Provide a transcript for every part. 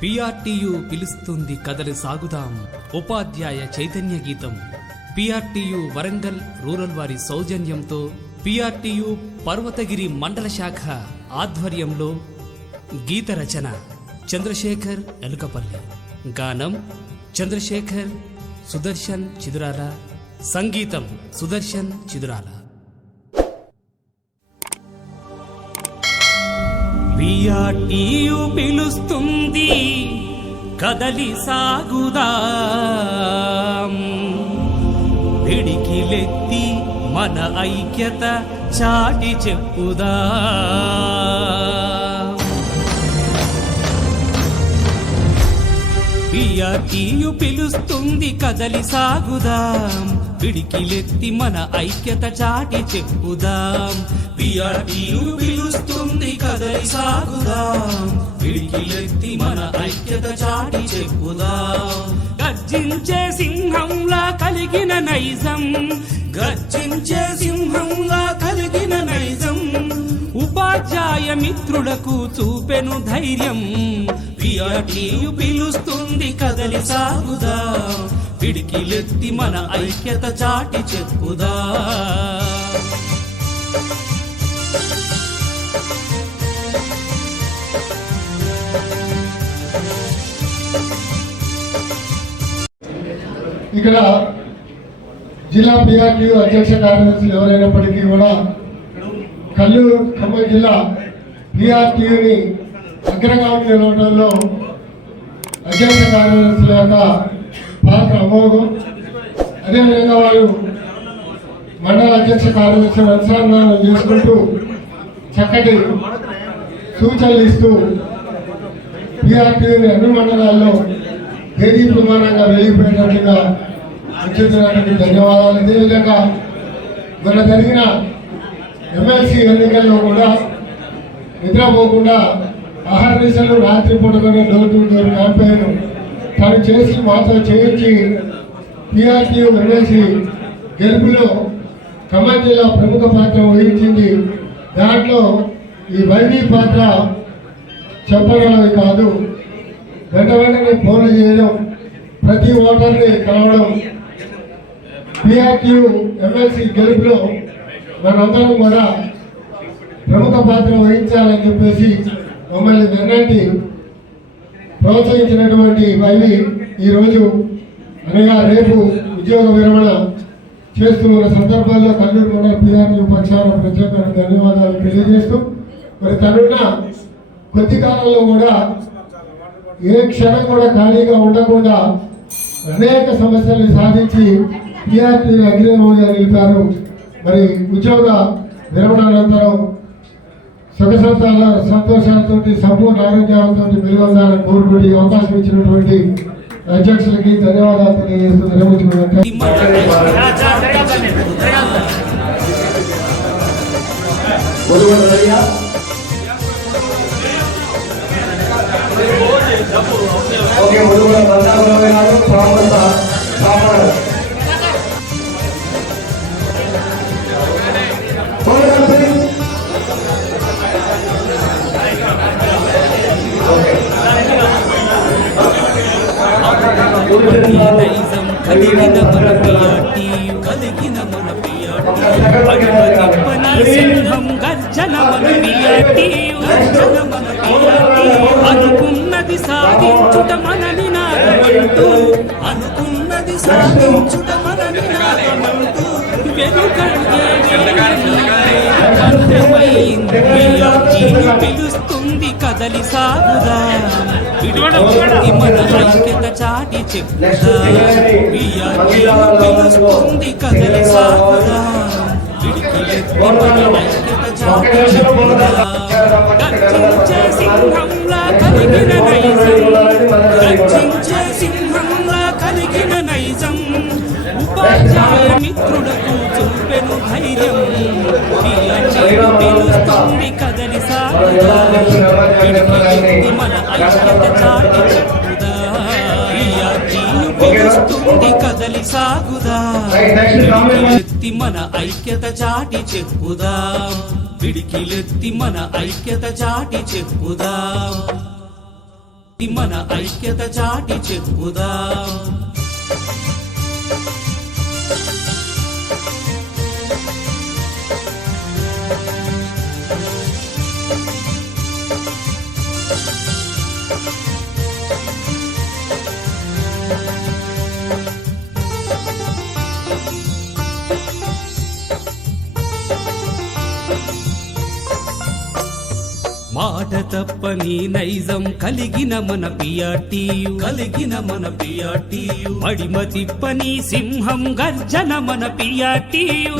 PRTU పిలుస్తుంది కదలి సాగుదాం ఉపాధ్యాయ చైతన్య గీతం. పిఆర్టీయు వరంగల్ రూరల్ వారి సౌజన్యంతో పిఆర్టీయు పర్వతగిరి మండల శాఖ ఆధ్వర్యంలో గీత రచన చంద్రశేఖర్ ఎలుకపల్లి, గానం చంద్రశేఖర్, సుదర్శన్ చిదురాల, సంగీతం సుదర్శన్ చిదురాల. పిఆర్టీయు పిలుస్తుంది కదలి సాగుదాం, పిడికిలెత్తి మన ఐక్యత చాటి చెప్పుదాం. పిఆర్టీయు పిలుస్తుంది కదలి సాగుదాం, పిడికిలెత్తి మన ఐక్యత చాటి చెప్పుదాం. పిఆర్టీయు పిలుస్తుంది కదలి సాగుదాం, పిడికిలెత్తి మన ఐక్యత చాటి చెప్పుదాం. గర్జించే సింహంలా కలిగిన నైజం, గర్జించే సింహంలా కలిగిన నైజం, ఉపాధ్యాయ మిత్రులకు చూపెను ధైర్యం. పిఆర్టీయు పిలుస్తుంది కదలి సాగుదాం, పిడికిలెత్తి మన ఐక్యత చాటి చెప్పుదా. ఇక్కడ జిల్లా పిఆర్టీయు అధ్యక్ష కార్యదర్శులు ఎవరైనప్పటికీ కూడా కల్లూరు ఖమ్మం జిల్లా పిఆర్టీయుని అగ్రగామి నిలవడంలో అధ్యక్ష కార్యదర్శుల యొక్క పాత్ర అమోఘం. అదేవిధంగా వారు మండల అధ్యక్ష కార్యదర్శి అనుసంధానం చేసుకుంటూ చక్కటి సూచనలు ఇస్తూ పిఆర్టీయుని అన్ని మండలాల్లో తేదీ ప్రమాణంగా వెలిగిపోయినట్లుగా ఉంచుతున్నటువంటి ధన్యవాదాలు. అదేవిధంగా మొన్న జరిగిన ఎమ్మెల్సీ ఎన్నికల్లో కూడా నిద్రపోకుండా ఆహారనిశలు రాత్రి పూటలోనే డోర్ టు డోర్ క్యాంపెయిన్ తను చేసి మాతో చేయించి పిఆర్టీయు ఎమ్మెల్సీ గెలుపులో ఖమ్మం జిల్లా ప్రముఖ పాత్ర వహించింది. దాంట్లో ఈ వైవి పాత్ర చెప్పగలవి కాదు. వెంటనే ఫోన్లు చేయడం, ప్రతి ఓటర్ని కలవడం, పిఆర్టీయు ఎమ్మెల్సీ గెలుపులో మనందరం కూడా ప్రముఖ పాత్ర వహించాలని చెప్పేసి మమ్మల్ని వెన్నంటి ప్రోత్సహించినటువంటి వైవి ఈరోజు అనగా రేపు ఉద్యోగ విరమణ చేస్తూ ఉన్న సందర్భాల్లో కల్లూరు మండల పిఆర్టీయు పక్షాన ప్రత్యేకమైన ధన్యవాదాలు తెలియజేస్తూ, మరి తనున్న కొద్ది కాలంలో కూడా ఏ క్షణం కూడా ఖాళీగా ఉండకుండా అనేక సమస్యలు సాధించి పిఆర్టీని అగ్రగామిగా నిలిపారు. మరి ఉద్యోగ విరమణ అనంతరం సుఖ సంతోషాలతో సంపూర్ణ ఆరోగ్యాలతో మెలుగొందాలని కోరుకుని అవకాశం ఇచ్చినటువంటి అధ్యక్షులకి ధన్యవాదాలు తెలియజేస్తూ నిర్వహించుకున్నట్టు కలిగిన మన పిఆర్టీయు, కలిగిన మన పిఆర్టీయు, సింహం గర్జన మన పిఆర్టీయు, గర్జన మన పిఆర్టీయు. అనుకున్నది సాధించుట మన నినాదమంటూ, అనుకున్నది సాధించుట మన నినాదమంటూ, పిలుస్తుంది కదలి సాగుదాం, పిడికిలెత్తి మన ఐక్యత చాటి చెప్పుదా. పిలుస్తుంది కదలి సాగుదాం, పిడికిలెత్తి మన ఐక్యత చాటి చెప్పుదా. గర్జించే సింహంలా కలిగిన నైజం, గర్జించే సింహంలా కలిగిన నైజం, ఉపాధ్యాయ మిత్రులకు చూపెను ధైర్యం. పిఆర్టీయు పిలుస్తుంది కదలి సాగుదాం, పిడికిలెత్తి మన ఐక్యత చాటి చెప్పుదా. పిఆర్టీయు పిలుస్తుంది కదలి సాగుదాం, పిడికిలెత్తి మన ఐక్యత చాటి చెప్పుదా. పిడికిలెత్తి మన ఐక్యత చాటి చెప్పుదా. మన ఐక్యత చాటి చెప్పుదాం. మాట తప్పని నైజం కలిగిన మన పిఆర్టీయు మడిమ తిప్పని సింహం గర్జన మన పిఆర్టీయు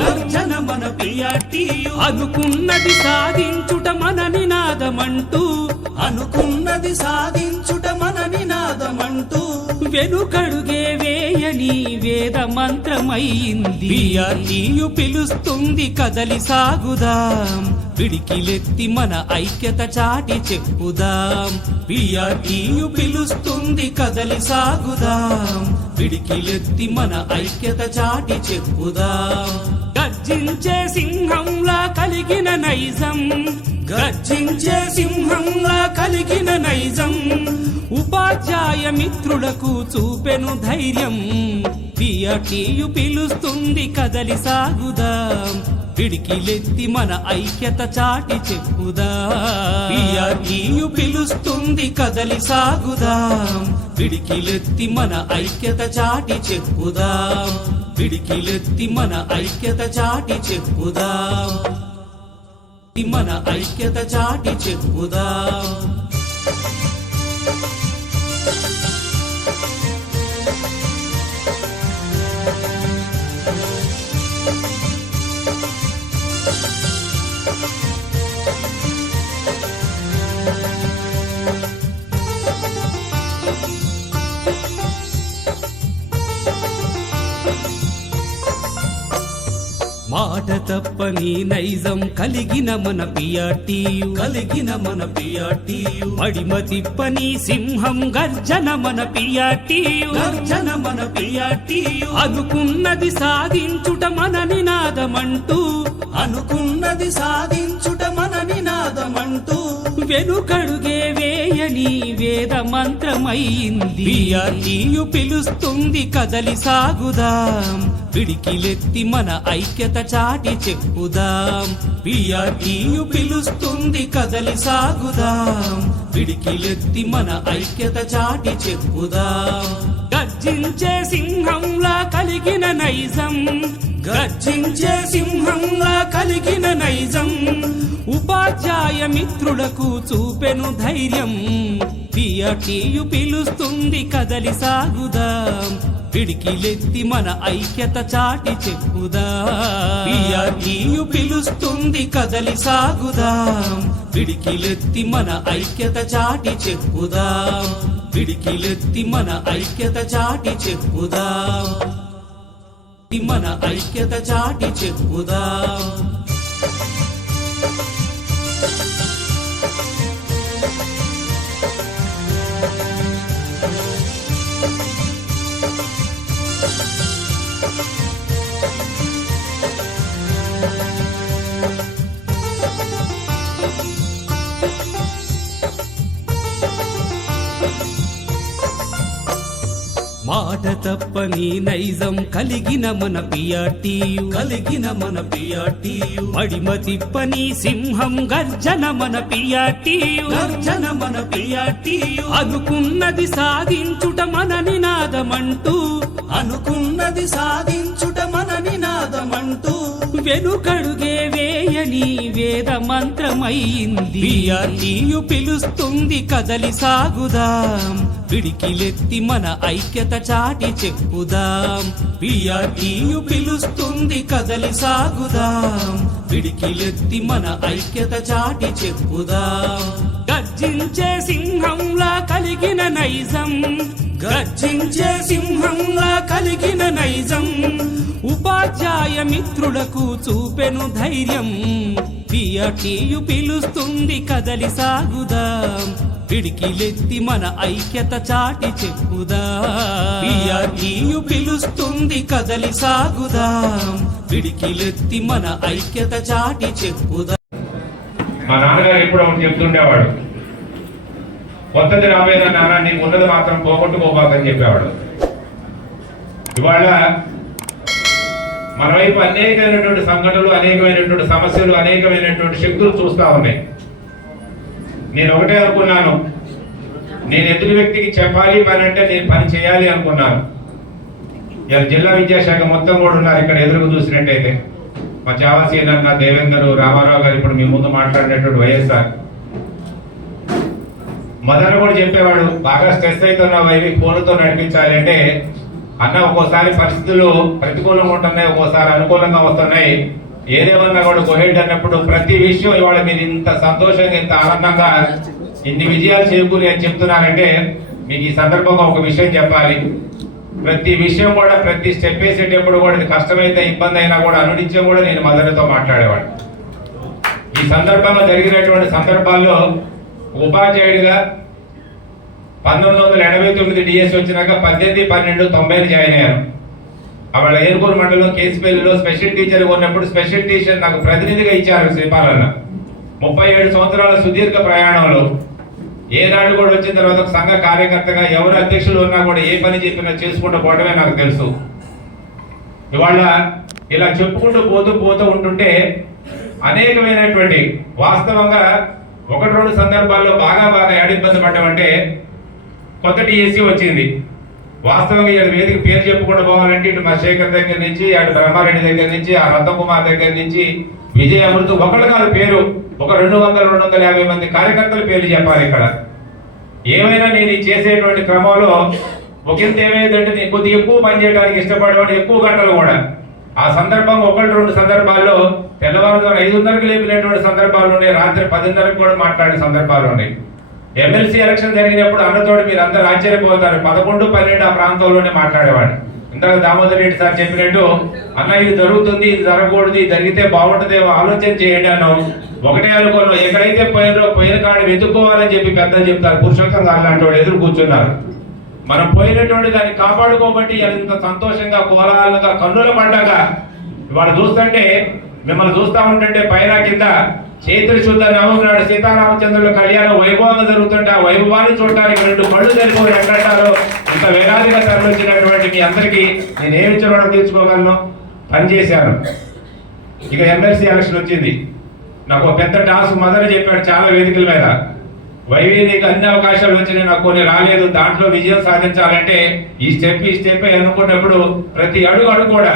అనుకున్నది సాధించుట మన నినాదమంటూ వెనుకడుగే వేయని వేద మంత్రమైంది. పిఆర్టీయు పిలుస్తుంది కదలి సాగుదాం, పిడికిలెత్తి మన ఐక్యత చాటి చెప్పుదాం. పిఆర్టీయు పిలుస్తుంది కదలి సాగుదాం, పిడికిలెత్తి మన ఐక్యత చాటి చెప్పుదాం. గర్జించే సింహంలా కలిగిన నైజం ఉపాధ్యాయ మిత్రులకు చూపెను ధైర్యం. పిఆర్టీయు పిలుస్తుంది కదలి సాగుదాం, పిడికిలెత్తి మన ఐక్యత చాటి చెప్పుదాం. పిఆర్టీయు పిలుస్తుంది కదలి సాగుదాం, పిడికిలెత్తి మన ఐక్యత చాటి చెప్పుదాం. పిడికిలెత్తి మన ఐక్యత చాటి చెప్పుదాం. మన ఐక్యత చాటి చెప్పుదాం. మాట తప్పని నైజం కలిగిన మన పిఆర్టీయు మడిమ తిప్పని సింహం గర్జన మన పిఆర్టీయు అనుకున్నది సాధించుట మన నినాదమంటూ వెనుకడుగే వేయని వేద మంత్రమైంది. పిఆర్టీయు పిలుస్తుంది కదలి సాగుదాం, పిడికిలెత్తి మన ఐక్యత చాటి చెప్పుదాం. పిఆర్టీయు పిలుస్తుంది కదలి సాగుదాం, పిడికిలెత్తి మన ఐక్యత చాటి చెప్పుదాం. గర్జించే సింహంలా కలిగిన నైజం ఉపాధ్యాయ మిత్రులకు చూపెను ధైర్యం. పిఆర్టీయు పిలుస్తుంది కదలి సాగుదాం, పిడికిలెత్తి మన ఐక్యత చాటి చెప్పుదాం. పిఆర్టీయు పిలుస్తుంది కదలి సాగుదాం, పిడికిలెత్తి మన ఐక్యత చాటి చెప్పుదాం. పిడికిలెత్తి మన ఐక్యత చాటి చెప్పుదాం. మన ఐక్యత చాటి చెప్పుదాం. మాట తప్పని నైజం కలిగిన మన పిఆర్టీయు మడిమ తిప్పని సింహం గర్జన మన పిఆర్టీయు అనుకున్నది సాధించుట మన నినాదమంటూ వెనుకడుగే వేయని వేద మంత్రమైంది. పిఆర్టీయు పిలుస్తుంది కదలి సాగుదాం, పిడికిలెత్తి మన ఐక్యత చాటి చెప్పుదాం. పిఆర్టీయు పిలుస్తుంది కదలి సాగుదాం, పిడికిలెత్తి మన ఐక్యత చాటి చెప్పుదాం. గర్జించే సింహంలా కలిగిన నైజం ఉపాధ్యాయ మిత్రులకు చూపెను ధైర్యం. పిఆర్టీయు పిలుస్తుంది కదలి సాగుదాం, పిడికిలెత్తి మన ఐక్యత చాటి చెప్పుదాం. పిఆర్టీయు పిలుస్తుంది కదలి సాగుదాం, పిడికిలెత్తి మన ఐక్యత చాటి చెప్పుదాం. మా నాన్నగారు ఎప్పుడు ఒకటి చెప్తుండేవాడు, కొత్తది రాబోయేదా నాన్న, నీకు ఉన్నది మాత్రం పోగొట్టుకోబాకని చెప్పేవాడు. ఇవాళ మన వైపు అనేకమైనటువంటి సంఘటనలు, అనేకమైనటువంటి సమస్యలు, అనేకమైనటువంటి శక్తులు చూస్తా ఉన్నాయి. నేను ఒకటే అనుకున్నాను, నేను ఎదుటి వ్యక్తికి చెప్పాలి పని అంటే నేను పని చేయాలి అనుకున్నాను. ఇలా జిల్లా విద్యాశాఖ మొత్తం కూడా ఉన్నారు ఇక్కడ ఎదురుకు చూసినట్టయితే. మా చావాసీనన్న, దేవేందర్, రామారావు గారు, ఇప్పుడు మీ ముందు మాట్లాడినటువంటి వైఎస్ఆర్. మొదట కూడా చెప్పేవాడు, బాగా స్ట్రెస్ అవుతున్న వైవి ఫోన్లతో నడిపించాలి అంటే, అన్న ఒక్కోసారి పరిస్థితులు ప్రతికూలంగా ఉంటున్నాయి, ఒక్కోసారి అనుకూలంగా వస్తున్నాయి, ఏదేమన్నా కూడా గోహెడ్ అన్నప్పుడు ప్రతి విషయం ఇవాళ మీరు ఇంత సంతోషంగా, ఇంత ఆనందంగా ఇన్ని విజయాలు చేకూరి అని చెప్తున్నారంటే, మీకు ఈ సందర్భంగా ఒక విషయం చెప్పాలి. ప్రతి విషయం కూడా, ప్రతి స్టెప్ వేసేటప్పుడు కూడా ఇది కష్టమైతే, ఇబ్బంది అయినా కూడా అనునిత్యం కూడా నేను మదర్తో మాట్లాడేవాడు. ఈ సందర్భంగా జరిగినటువంటి సందర్భాల్లో ఉపాధ్యాయుడిగా 1989 డిఎస్ వచ్చినాక 18/12/90 జాయిన్ అయ్యాను. అక్కడ ఏర్పూర్ మండలం కేసుపల్లిలో స్పెషల్ టీచర్ ఉన్నప్పుడు స్పెషల్ టీచర్ నాకు ప్రతినిధిగా ఇచ్చారు శ్రీపాలన్న. 37 సంవత్సరాల సుదీర్ఘ ప్రయాణంలో ఏనాడు కూడా వచ్చిన తర్వాత సంఘ కార్యకర్తగా ఎవరు అధ్యక్షులు ఉన్నా కూడా ఏ పని చెప్పినా చేసుకుంటూ పోవడమే నాకు తెలుసు. ఇవాళ ఇలా చెప్పుకుంటూ పోతూ ఉంటుంటే అనేకమైనటువంటి, వాస్తవంగా 1-2 సందర్భాల్లో బాగా ఇబ్బంది పడ్డామంటే, కొత్త టీఎస్సీ వచ్చింది. వాస్తవంగా ఈ వేదిక పేరు చెప్పుకుంటూ పోవాలంటే ఇటు మా శేఖర్ దగ్గర నుంచి, అటు బ్రహ్మారెడ్డి దగ్గర నుంచి, ఆ రత్నకుమార్ దగ్గర నుంచి, విజయ అమృత, ఒకళ్ళు కాదు పేరు, ఒక 200-250 మంది కార్యకర్తల పేర్లు చెప్పాలి ఇక్కడ. ఏమైనా నేను చేసేటువంటి క్రమంలో ఒకంత ఏమైందంటే, నేను కొద్దిగా ఎక్కువ పని చేయడానికి ఇష్టపడేవాడు, ఎక్కువ గంటలు కూడా. ఆ సందర్భంగా 1-2 సందర్భాల్లో తెల్లవారుజామున 5:30కి లేపినటువంటి సందర్భాలు ఉన్నాయి, రాత్రి 10:30కి కూడా మాట్లాడే సందర్భాలు ఉన్నాయి. ఎమ్మెల్సీ ఎలక్షన్ జరిగినప్పుడు అన్నతోటి మీరు అందరూ ఆశ్చర్యపోతారు, 11-12 ఆ ప్రాంతంలోనే మాట్లాడేవాడు. ఇందాక దామోదర్ రెడ్డి సార్ చెప్పినట్టు, అన్న ఇది జరుగుతుంది, ఇది జరగకూడదు, ఇది జరిగితే బాగుంటుందేమో ఆలోచన చేయండి అను. ఒకటే అనుకోను, ఎక్కడైతే పోయిన కాడిని వెతుక్కోవాలని చెప్పి పెద్దలు చెప్తారు. పురుషోత్తం అలాంటి వాడు ఎదురు కూర్చున్నారు. మనం పోయినటువంటి దాన్ని కాపాడుకోబట్టి ఎంత సంతోషంగా, కోలాహలంగా, కన్నుల పండగ ఇవాళ చూస్తుంటే, మిమ్మల్ని చూస్తూ ఉంటుంటే పైన కింద చైత్ర శుద్ధ నవమి నాడు సీతారామచంద్రుల కళ్యాణం వైభవంగా జరుగుతుంటే, ఆ వైభవాన్ని చూడటానికి 2 కళ్ళు తెలుపు ఎక్కడాలో ఇంత వేలాదిగా తరలించినటువంటి మీ అందరికీ నేను ఏమి రుణం తీర్చుకోగలను? పనిచేశాను. ఇక ఎమ్మెల్సీ ఎలక్షన్ వచ్చింది. నాకు ఒక పెద్ద టాస్క్ మదర్ చెప్పాడు చాలా వేదికల మీద, వైవి నీకు అన్ని అవకాశాలు వచ్చినాయి, నాకు కొన్ని రాలేదు, దాంట్లో విజయం సాధించాలంటే ఈ స్టెప్ అనుకున్నప్పుడు ప్రతి అడుగు కూడా,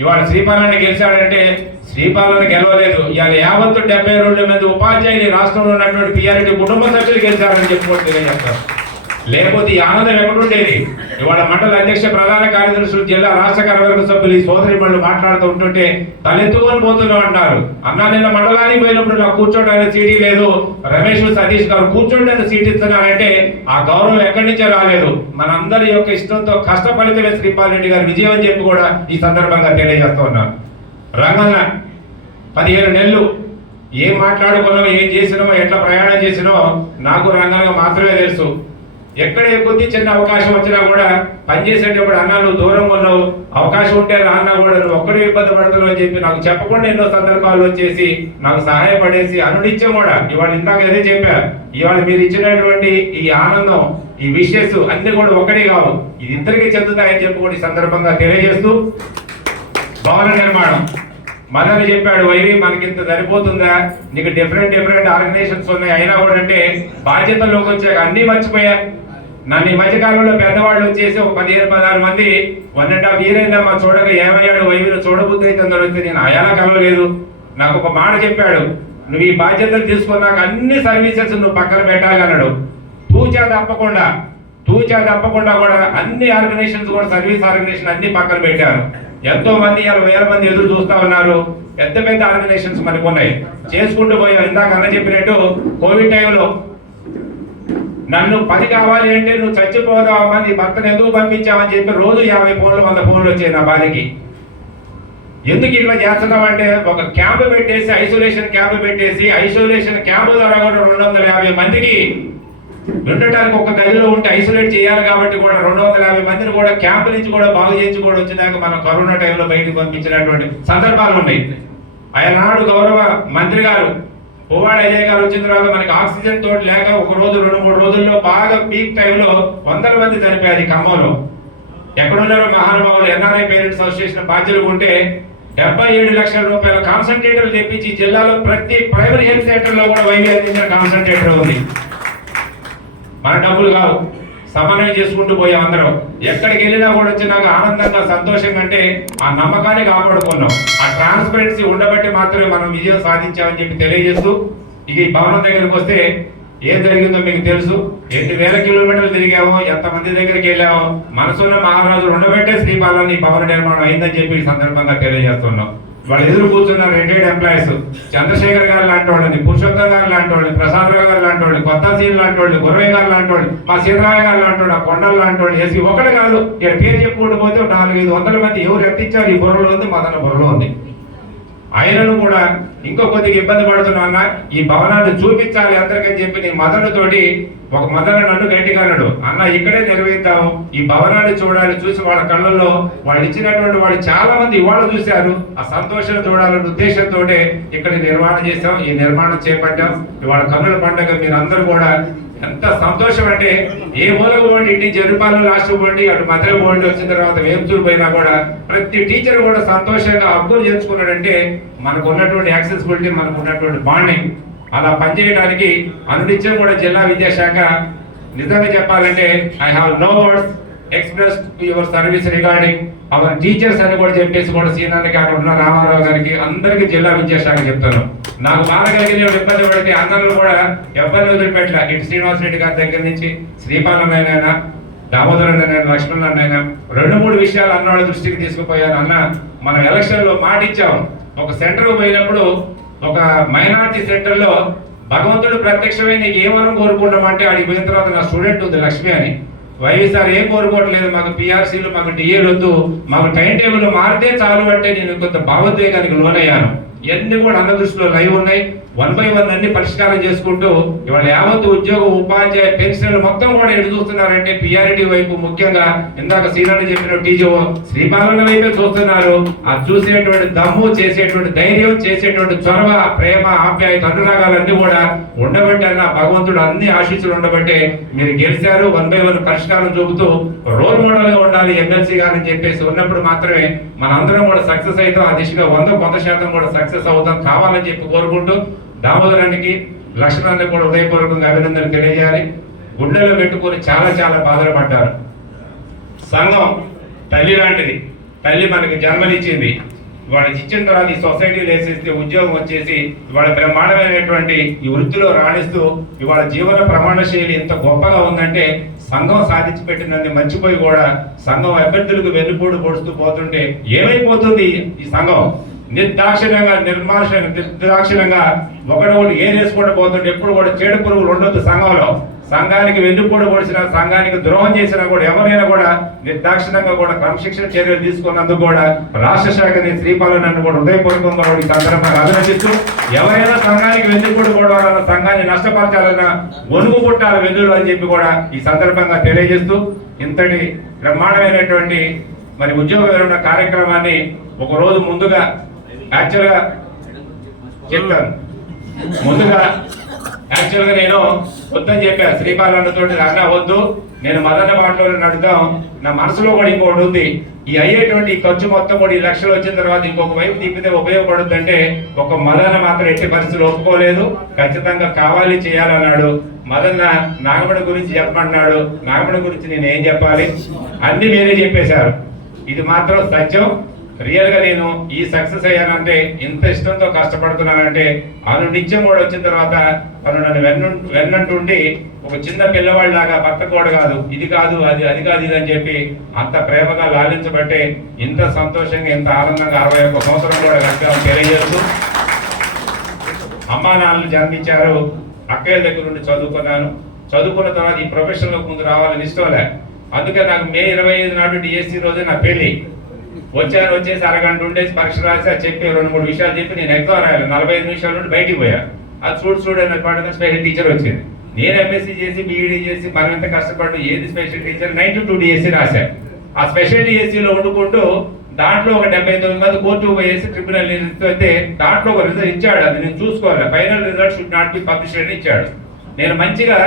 ఇవాళ శ్రీపాలన గెలిచాడంటే శ్రీపాలన గెలవలేదు, ఇవాళ 72 మంది ఉపాధ్యాయులు రాష్ట్రంలో ఉన్నటువంటి పిఆర్టీ కుటుంబ సభ్యులు గెలిచారని చెప్పుకోవడం తెలియజేస్తారు. లేకపోతే ఈ ఆనందం ఎక్కడుండేది? ఇవాళ మండల అధ్యక్ష, ప్రధాన కార్యదర్శులు, జిల్లా రాష్ట్ర కార్యవర్గ సభ్యులు, ఈ సోదరి మండలు మాట్లాడుతూ ఉంటుంటే తలెత్తుకొని పోతున్నాం అంటారు. అన్నా నిన్న మండలానికి పోయినప్పుడు నాకు కూర్చోడానికి సీటీ లేదు, రమేష్ సతీష్ గారు కూర్చోడానికి సీట్ ఇస్తున్నారంటే ఆ గౌరవం ఎక్కడి నుంచో రాలేదు. మనందరి యొక్క ఇష్టంతో కష్టఫలితమే శ్రీపాల్ గారి విజయం అని చెప్పి కూడా ఈ సందర్భంగా తెలియజేస్తూ ఉన్నాను. రంగన్న 15 నెలలు ఏం మాట్లాడుకున్నామో, ఏం చేసినామో, ఎట్లా ప్రయాణం చేసినామో నాకు రంగంగా మాత్రమే తెలుసు. ఎక్కడ కొద్ది చిన్న అవకాశం వచ్చినా కూడా పనిచేసేటప్పుడు, అన్నా నువ్వు దూరంగా ఉన్నావు, అవకాశం ఉంటే రాన్నా కూడా నువ్వు ఒక్కడే ఇబ్బంది పడుతున్నావు అని చెప్పి నాకు చెప్పకుండా ఎన్నో సందర్భాలు వచ్చేసి నాకు సహాయపడేసి అనునిత్యం కూడా, ఇవాళ ఇందాక అదే చెప్పా, ఇవాళ మీరు ఇచ్చినటువంటి ఈ ఆనందం, ఈ విషెస్ అన్ని కూడా ఒక్కడే కావు, ఇది ఇద్దరికి చెందుతాయని చెప్పి కూడా ఈ సందర్భంగా తెలియజేస్తూ, భవన నిర్మాణం మదర్ చెప్పాడు, వైవి మనకింత సరిపోతుందా, నీకు డిఫరెంట్ ఆర్గనైజేషన్స్ ఉన్నాయి, అయినా కూడా అంటే బాధ్యతలోకి వచ్చాక అన్ని మర్చిపోయా. నన్ను ఈ మధ్యకాలంలో పెద్దవాళ్ళు వచ్చేసి ఒక 15-16 మంది 1.5 year అయిందమ్మా చూడక, ఏమయ్యాడు వైవిని చూడబుద్ధి అయితే వస్తే నేను అయాలా కలవలేదు. నాకు ఒక మాట చెప్పాడు, నువ్వు ఈ బాధ్యతలు తీసుకున్నాక అన్ని సర్వీసెస్ నువ్వు పక్కన పెట్టాలి అన్నాడు. తూచా తప్పకుండా కూడా అన్ని ఆర్గనైజేషన్స్ కూడా, సర్వీస్ ఆర్గనైజేషన్ అన్ని పక్కన పెట్టారు. ఎంతో మంది 10,000 మంది ఎదురు చూస్తా ఉన్నారు. పెద్ద ఆర్గనైజేషన్స్ మనకు ఉన్నాయి, చేసుకుంటూ పోయాం. ఇందాక అన్న చెప్పినట్టు కోవిడ్ టైంలో నన్ను 10 కావాలి అంటే నువ్వు చచ్చిపోదావా, నీ భర్తను ఎందుకు పంపించావని చెప్పి రోజు 50 ఫోన్లు 100 ఫోన్లు వచ్చాయి నా భార్యకి. ఎందుకు ఇట్లా చేస్తున్నామంటే, ఒక క్యాంప్ పెట్టేసి, ఐసోలేషన్ క్యాంప్ ద్వారా కూడా 250 మందికి ఉండటానికి ఒక గదిలో ఉంటే ఐసోలేట్ చేయాలి కాబట్టి కూడా 250 మందిని కూడా క్యాంప్ నుంచి కూడా బాగు చేయించి కూడా వచ్చినాక మనం కరోనా టైంలో బయటకు పంపించినటువంటి సందర్భాలు ఉన్నాయి. ఆయన నాడు గౌరవ మంత్రి గారు పువ్వాడ అజయ్ గారు వచ్చిన తర్వాత మనకి ఆక్సిజన్ తోటి లేక ఒక రోజు 2-3 రోజుల్లో బాగా పీక్ టైంలో 100 మంది చనిపోయారు ఈ ఖమ్మంలో. ఎక్కడున్నారో మహానుభావులు ఎన్ఆర్ఐ పేరెంట్స్ అసోసియేషన్ బాధ్యులు ఉంటే 77 లక్షల రూపాయల కాన్సన్ట్రేటర్లు తెప్పించి జిల్లాలో ప్రతి ప్రైమరీ హెల్త్ సెంటర్ లో కూడా వైద్యం అందించిన కాన్సన్ట్రేటర్ ఉంది. మన డబ్బులు కావు, సమన్వయం చేసుకుంటూ పోయాం అందరం. ఎక్కడికి వెళ్ళినా కూడా వచ్చి నాకు ఆనందంగా సంతోషంగా అంటే ఆ నమ్మకాన్ని కాపాడుకున్నాం. ఆ ట్రాన్స్పరెన్సీ ఉండబట్టి మాత్రమే మనం విజయం సాధించామని చెప్పి తెలియజేస్తూ ఇక ఈ భవనం దగ్గరికి వస్తే ఏం జరిగిందో మీకు తెలుసు. 8,000 కిలోమీటర్లు తిరిగామో, ఎంతమంది దగ్గరికి వెళ్ళామో, మనసున్న మహారాజులు ఉండబట్టే శ్రీపాలన ఈ భవన నిర్మాణం అయిందని చెప్పి ఈ సందర్భంగా తెలియజేస్తున్నాం. వాళ్ళు ఎదురు కూర్చున్నారు రిటైర్డ్ ఎంప్లాయీస్, చంద్రశేఖర్ గారు లాంటి వాళ్ళని, పురుషోత్తం గారు లాంటి వాళ్ళని, ప్రసాదరావు గారు లాంటి వాళ్ళు, కొత్త సీన్ లాంటి వాళ్ళు, గురవయ్య గారు లాంటి వాళ్ళు, మా సీతారాయ గారు లాంటి వాళ్ళు, ఆ కొండలు లాంటి వాళ్ళు వేసి ఒకటి కాదు ఇక్కడ పేరు చెప్పుకుంటూ పోతే 400-500 మంది ఎవరు ఎత్తిచ్చారు. ఈ బుర్రలో ఉంది, మదన బుర్రలో ఉంది. ఆయనను కూడా ఇంకో కొద్దిగా ఇబ్బంది పడుతున్నా అన్న, ఈ భవనాన్ని చూపించాలి అందరికని చెప్పి నేను మదనతోటి ఒక మదన నన్ను గట్టిగా అన్నాడు, అన్న ఇక్కడే నిర్వహిద్దాము, ఈ భవనాన్ని చూడాలి, చూసి వాళ్ళ కళ్ళల్లో వాళ్ళు ఇచ్చినటువంటి వాళ్ళు చాలా మంది ఇవాళ చూశారు, ఆ సంతోషం చూడాలనే ఉద్దేశంతో ఇక్కడ నిర్మాణం చేసాం. ఈ నిర్మాణం చేపట్టాం. ఇవాళ కన్నుల పండుగ మీరు అందరూ కూడా ఎంత సంతోషం అంటే ఏ మూలకు పోండి, ఇటు జరుపాలు లాస్ట్ పోండి, అటు మధ్యలో పోండి, వచ్చిన తర్వాత వేంచూరు పోయినా కూడా ప్రతి టీచర్ కూడా సంతోషంగా అబ్జర్వ్ చేసుకున్నాడంటే మనకు ఉన్నటువంటి యాక్సెసిబిలిటీ, మనకు ఉన్నటువంటి బాండింగ్. అలా పనిచేయడానికి అనునిత్యం కూడా జిల్లా విద్యాశాఖ నిజంగా చెప్పాలంటే I have no words express to your service regarding our teachers అని కూడా చెప్పేసి కూడా సీనానికి అక్కడ ఉన్న రామారావు గారికి అందరికీ జిల్లా విద్యాశాఖ చెప్తాను. నాకు బాగా కలిగిన ఇబ్బంది పడితే అందరూ కూడా ఎవరిని వదిలిపెట్టలే. ఇటు శ్రీనివాస్ రెడ్డి గారి దగ్గర నుంచి శ్రీపాలనైనా, దామోదరన్ అయినా, లక్ష్మణ్ అయినా 2-3 విషయాలు అన్నవాళ్ళ దృష్టికి తీసుకుపోయాను. అన్న మనం ఎలక్షన్ లో మాట ఇచ్చాం, ఒక సెంటర్ పోయినప్పుడు ఒక మైనారిటీ సెంటర్ లో భగవంతుడు ప్రత్యక్షమై నీకు ఏమని కోరుకుంటామంటే అడిగి పోయిన తర్వాత నా స్టూడెంట్ ఉంది లక్ష్మి అని, వైఎస్ఆర్ ఏం కోరుకోవట్లేదు, మాకు పిఆర్సీలు, మాకు డిఏలు వద్దు, మాకు టైం టేబుల్ మారితే చాలు అంటే నేను కొంత భావోద్వేగానికి లోనయ్యాను. ఇవన్నీ కూడా అన్న దృష్టిలో లైవ్ ఉన్నాయి. 1 by 1 అన్ని పరిష్కారం చేసుకుంటూ ఇవాళ యావత్ ఉద్యోగ ఉపాధ్యాయ పెన్షన్లు మొత్తం కూడా ఎటు చూస్తున్నారంటే పిఆర్టీ వైపు, ముఖ్యంగా ఇందాక సీనియర్ చెప్పిన టీజో శ్రీపాలన వైపే చూస్తున్నారు. అది చూసేటువంటి దమ్ము, చేసేటువంటి ధైర్యం, చేసేటువంటి చొరవ, ప్రేమ, ఆప్యాయత, అనురాగాలన్నీ కూడా ఉండబట్టే అన్న భగవంతుడు అన్ని ఆశీస్సులు ఉండబట్టే మీరు గెలిచారు. 1 by 1 పరిష్కారం చూపుతూ రోల్ మోడల్ గా ఉండాలి ఎమ్మెల్సీ గారని చెప్పేసి ఉన్నప్పుడు మాత్రమే మనందరం కూడా సక్సెస్ అవుతాం. ఆ దిశగా 100% కూడా సక్సెస్ అవుతాం కావాలని చెప్పి కోరుకుంటూ దామోదరానికి, లక్ష్మణానికి కూడా హృదయపూర్వకంగా అభినందనలు తెలియజేయాలి. గుండెలో పెట్టుకుని చాలా చాలా బాధలు పడ్డారు. సంఘం తల్లి లాంటిది, తల్లి మనకి జన్మనిచ్చింది. వాళ్ళకి ఇచ్చిన తర్వాత ఈ సొసైటీలో వేసేస్తే ఉద్యోగం వచ్చేసి ఇవాళ బ్రహ్మాండమైనటువంటి ఈ వృత్తిలో రాణిస్తూ ఇవాళ జీవన ప్రమాణ శైలి ఎంత గొప్పగా ఉందంటే సంఘం సాధించి పెట్టినది మర్చిపోయి కూడా సంఘం అభ్యర్థులకు వెన్నుపోటు పొడుస్తూ పోతుంటే ఏమైపోతుంది ఈ సంఘం? నిర్దాక్షిణ్యంగా ఒకటి ఏరేసుకుంటూ పోతుంటే ఎప్పుడు కూడా చెడు పురుగులు ఉండొద్దు సంఘంలో. సంఘానికి వెన్నుపోటు పొడిచినా, సంఘానికి ద్రోహం చేసినా కూడా ఎవరైనా కూడా నిర్దాక్షిణ్యంగా కూడా క్రమశిక్షణ చర్యలు తీసుకున్నందుకు కూడా రాష్ట్ర శాఖని శ్రీపాలనను కూడా హృదయపూర్వకంగా ఈ సందర్భంగా అభినందిస్తూ, ఎవరైనా సంఘానికి వెన్నుపోటు పొడవాలన్న, సంఘాన్ని నష్టపరచాలన్నా గొనుగు పుట్టాలి వెన్నులు అని చెప్పి కూడా ఈ సందర్భంగా తెలియజేస్తూ ఇంతటి బ్రహ్మాండమైనటువంటి మరి ఉద్యోగ విరమణ కార్యక్రమాన్ని ఒక రోజు ముందుగా యాక్చువల్గా చెప్తాను. ముందుగా యాక్చువల్గా నేను వద్దని చెప్పాను శ్రీపాలనతో, అన్న వద్దు, నేను మదన బాటలో నడుద్దాం, నా మనసులో కూడా ఇంకోటి ఉంది, ఈ అయ్యేటువంటి ఖర్చు మొత్తం కూడా 1 లక్షలు వచ్చిన తర్వాత ఇంకొక వైపు తిప్పితే ఉపయోగపడుద్ది అంటే ఒక మదన మాత్రం ఎట్టి పరిస్థితులు ఒప్పుకోలేదు, ఖచ్చితంగా కావాలి చేయాలన్నాడు. మదన్న నాగమణి గురించి చెప్పమన్నాడు. నాగమణి గురించి నేను ఏం చెప్పాలి, అన్ని మీరే చెప్పేశారు. ఇది మాత్రం సత్యం. రియల్ గా నేను ఈ సక్సెస్ అయ్యానంటే, ఇంత ఇష్టంతో కష్టపడుతున్నానంటే అను నిత్యం కూడా వచ్చిన తర్వాత తను నన్ను వెన్నంటుండి ఒక చిన్న పిల్లవాడిలాగా భర్త కూడా కాదు, ఇది కాదు అది కాదు ఇది అని చెప్పి అంత ప్రేమగా లాలించబట్టే ఇంత సంతోషంగా, ఇంత ఆనందంగా 61 సంవత్సరం కూడా గడిపామని తెలియజేస్తూ, అమ్మా నాన్నలు జన్మించారు, అక్కయ్య దగ్గర నుండి చదువుకున్నాను. చదువుకున్న తర్వాత ఈ ప్రొఫెషన్ లో ముందు రావాలని ఇష్టంలే. అందుకే నాకు మే 25 నాడు డిఎస్సి రోజే నా పెళ్లి. వచ్చేసి అరగంట ఉండేసి పరీక్ష రాసి చెప్పి 2-3 విషయాలు చెప్పి నేను ఎగ్జామ్ రాయాలి. 45 నిమిషాల నుండి బయటికి పోయా. అది చూడు అనే పాటు స్పెషల్ టీచర్ వచ్చింది. నేను ఎంఎస్సీ చేసి బీఈడీ చేసి మరింత కష్టపడ్డు. ఏది స్పెషల్ టీచర్ 92 డిఎస్సి రాశాను. ఆ స్పెషల్ డిఎస్సిలో వండుకుంటూ దాంట్లో ఒక 79 మంది కోర్టు వేసి ట్రిబ్యునల్ అయితే దాంట్లో ఒక రిజల్ట్ ఇచ్చాడు. అది నేను చూసుకోవాలి. Final result should not be published అని ఇచ్చాడు. నేను మంచిగా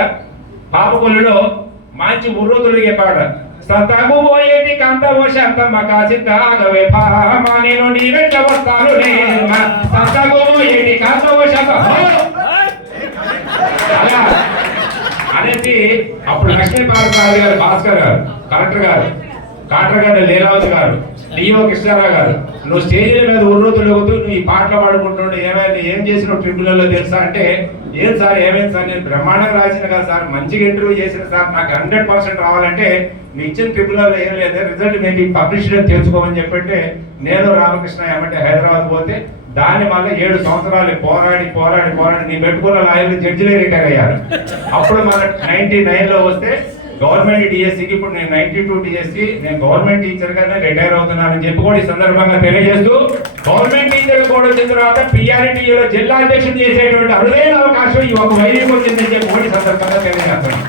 పాపకొల్లులో మంచి ఉర్రూతుడిగే పాట సతగు పోయేటి కాంతవో శాంతమ్మ కాసిద్దాగవే భామ నేను నీ వెంట వస్తాను సతగు పోయేటి కాంతవో అలా అనేది అప్పుడు లక్ష్మీపార్వతి గారు, భాస్కర్ గారు, కలెక్టర్ గారు, కాంట్రాక్టర్ లీలావతి గారు, డిఓ కృష్ణారావు గారు, నువ్వు స్టేజ్ మీద ఉర్రూతులు నువ్వు ఈ పాటలు పాడుకుంటుండే ఏం చేసినావు ట్రిబ్యునల్లో తెలుసా అంటే, ఏం సార్ ఏమైంది సార్, నేను బ్రహ్మాండంగా రాసిన కదా సార్, మంచిగా ఇంటర్వ్యూ చేసిన సార్, నాకు 100% రావాలంటే మీ ఇచ్చిన ట్రిబ్యునల్లో ఏం లేదు, రిజల్ట్ మేము పబ్లిష్ తెలుసుకోమని చెప్పంటే నేను రామకృష్ణ ఏమంటే హైదరాబాద్ పోతే దాన్ని మళ్ళీ 7 సంవత్సరాలు పోరాడి నీ పెట్టుకున్న లాయర్లు జడ్జిలే రిటైర్ అయ్యారు. అప్పుడు మళ్ళీ 99లో వస్తే గవర్నమెంట్ డిఎస్సికి ఇప్పుడు నేను 92 డిఎస్సి నేను గవర్నమెంట్ టీచర్ గానే రిటైర్ అవుతున్నానని చెప్పి కూడా ఈ సందర్భంగా తెలియజేస్తూ, గవర్నమెంట్ టీచర్ కూడా వచ్చిన తర్వాత పిఆర్టీలో జిల్లా అధ్యక్షుడు చేసేటువంటి అరుదైన అవకాశం ఈ ఒక వైద్యం వచ్చిందని చెప్పి కూడా ఈ సందర్భంగా తెలియజేస్తున్నాను.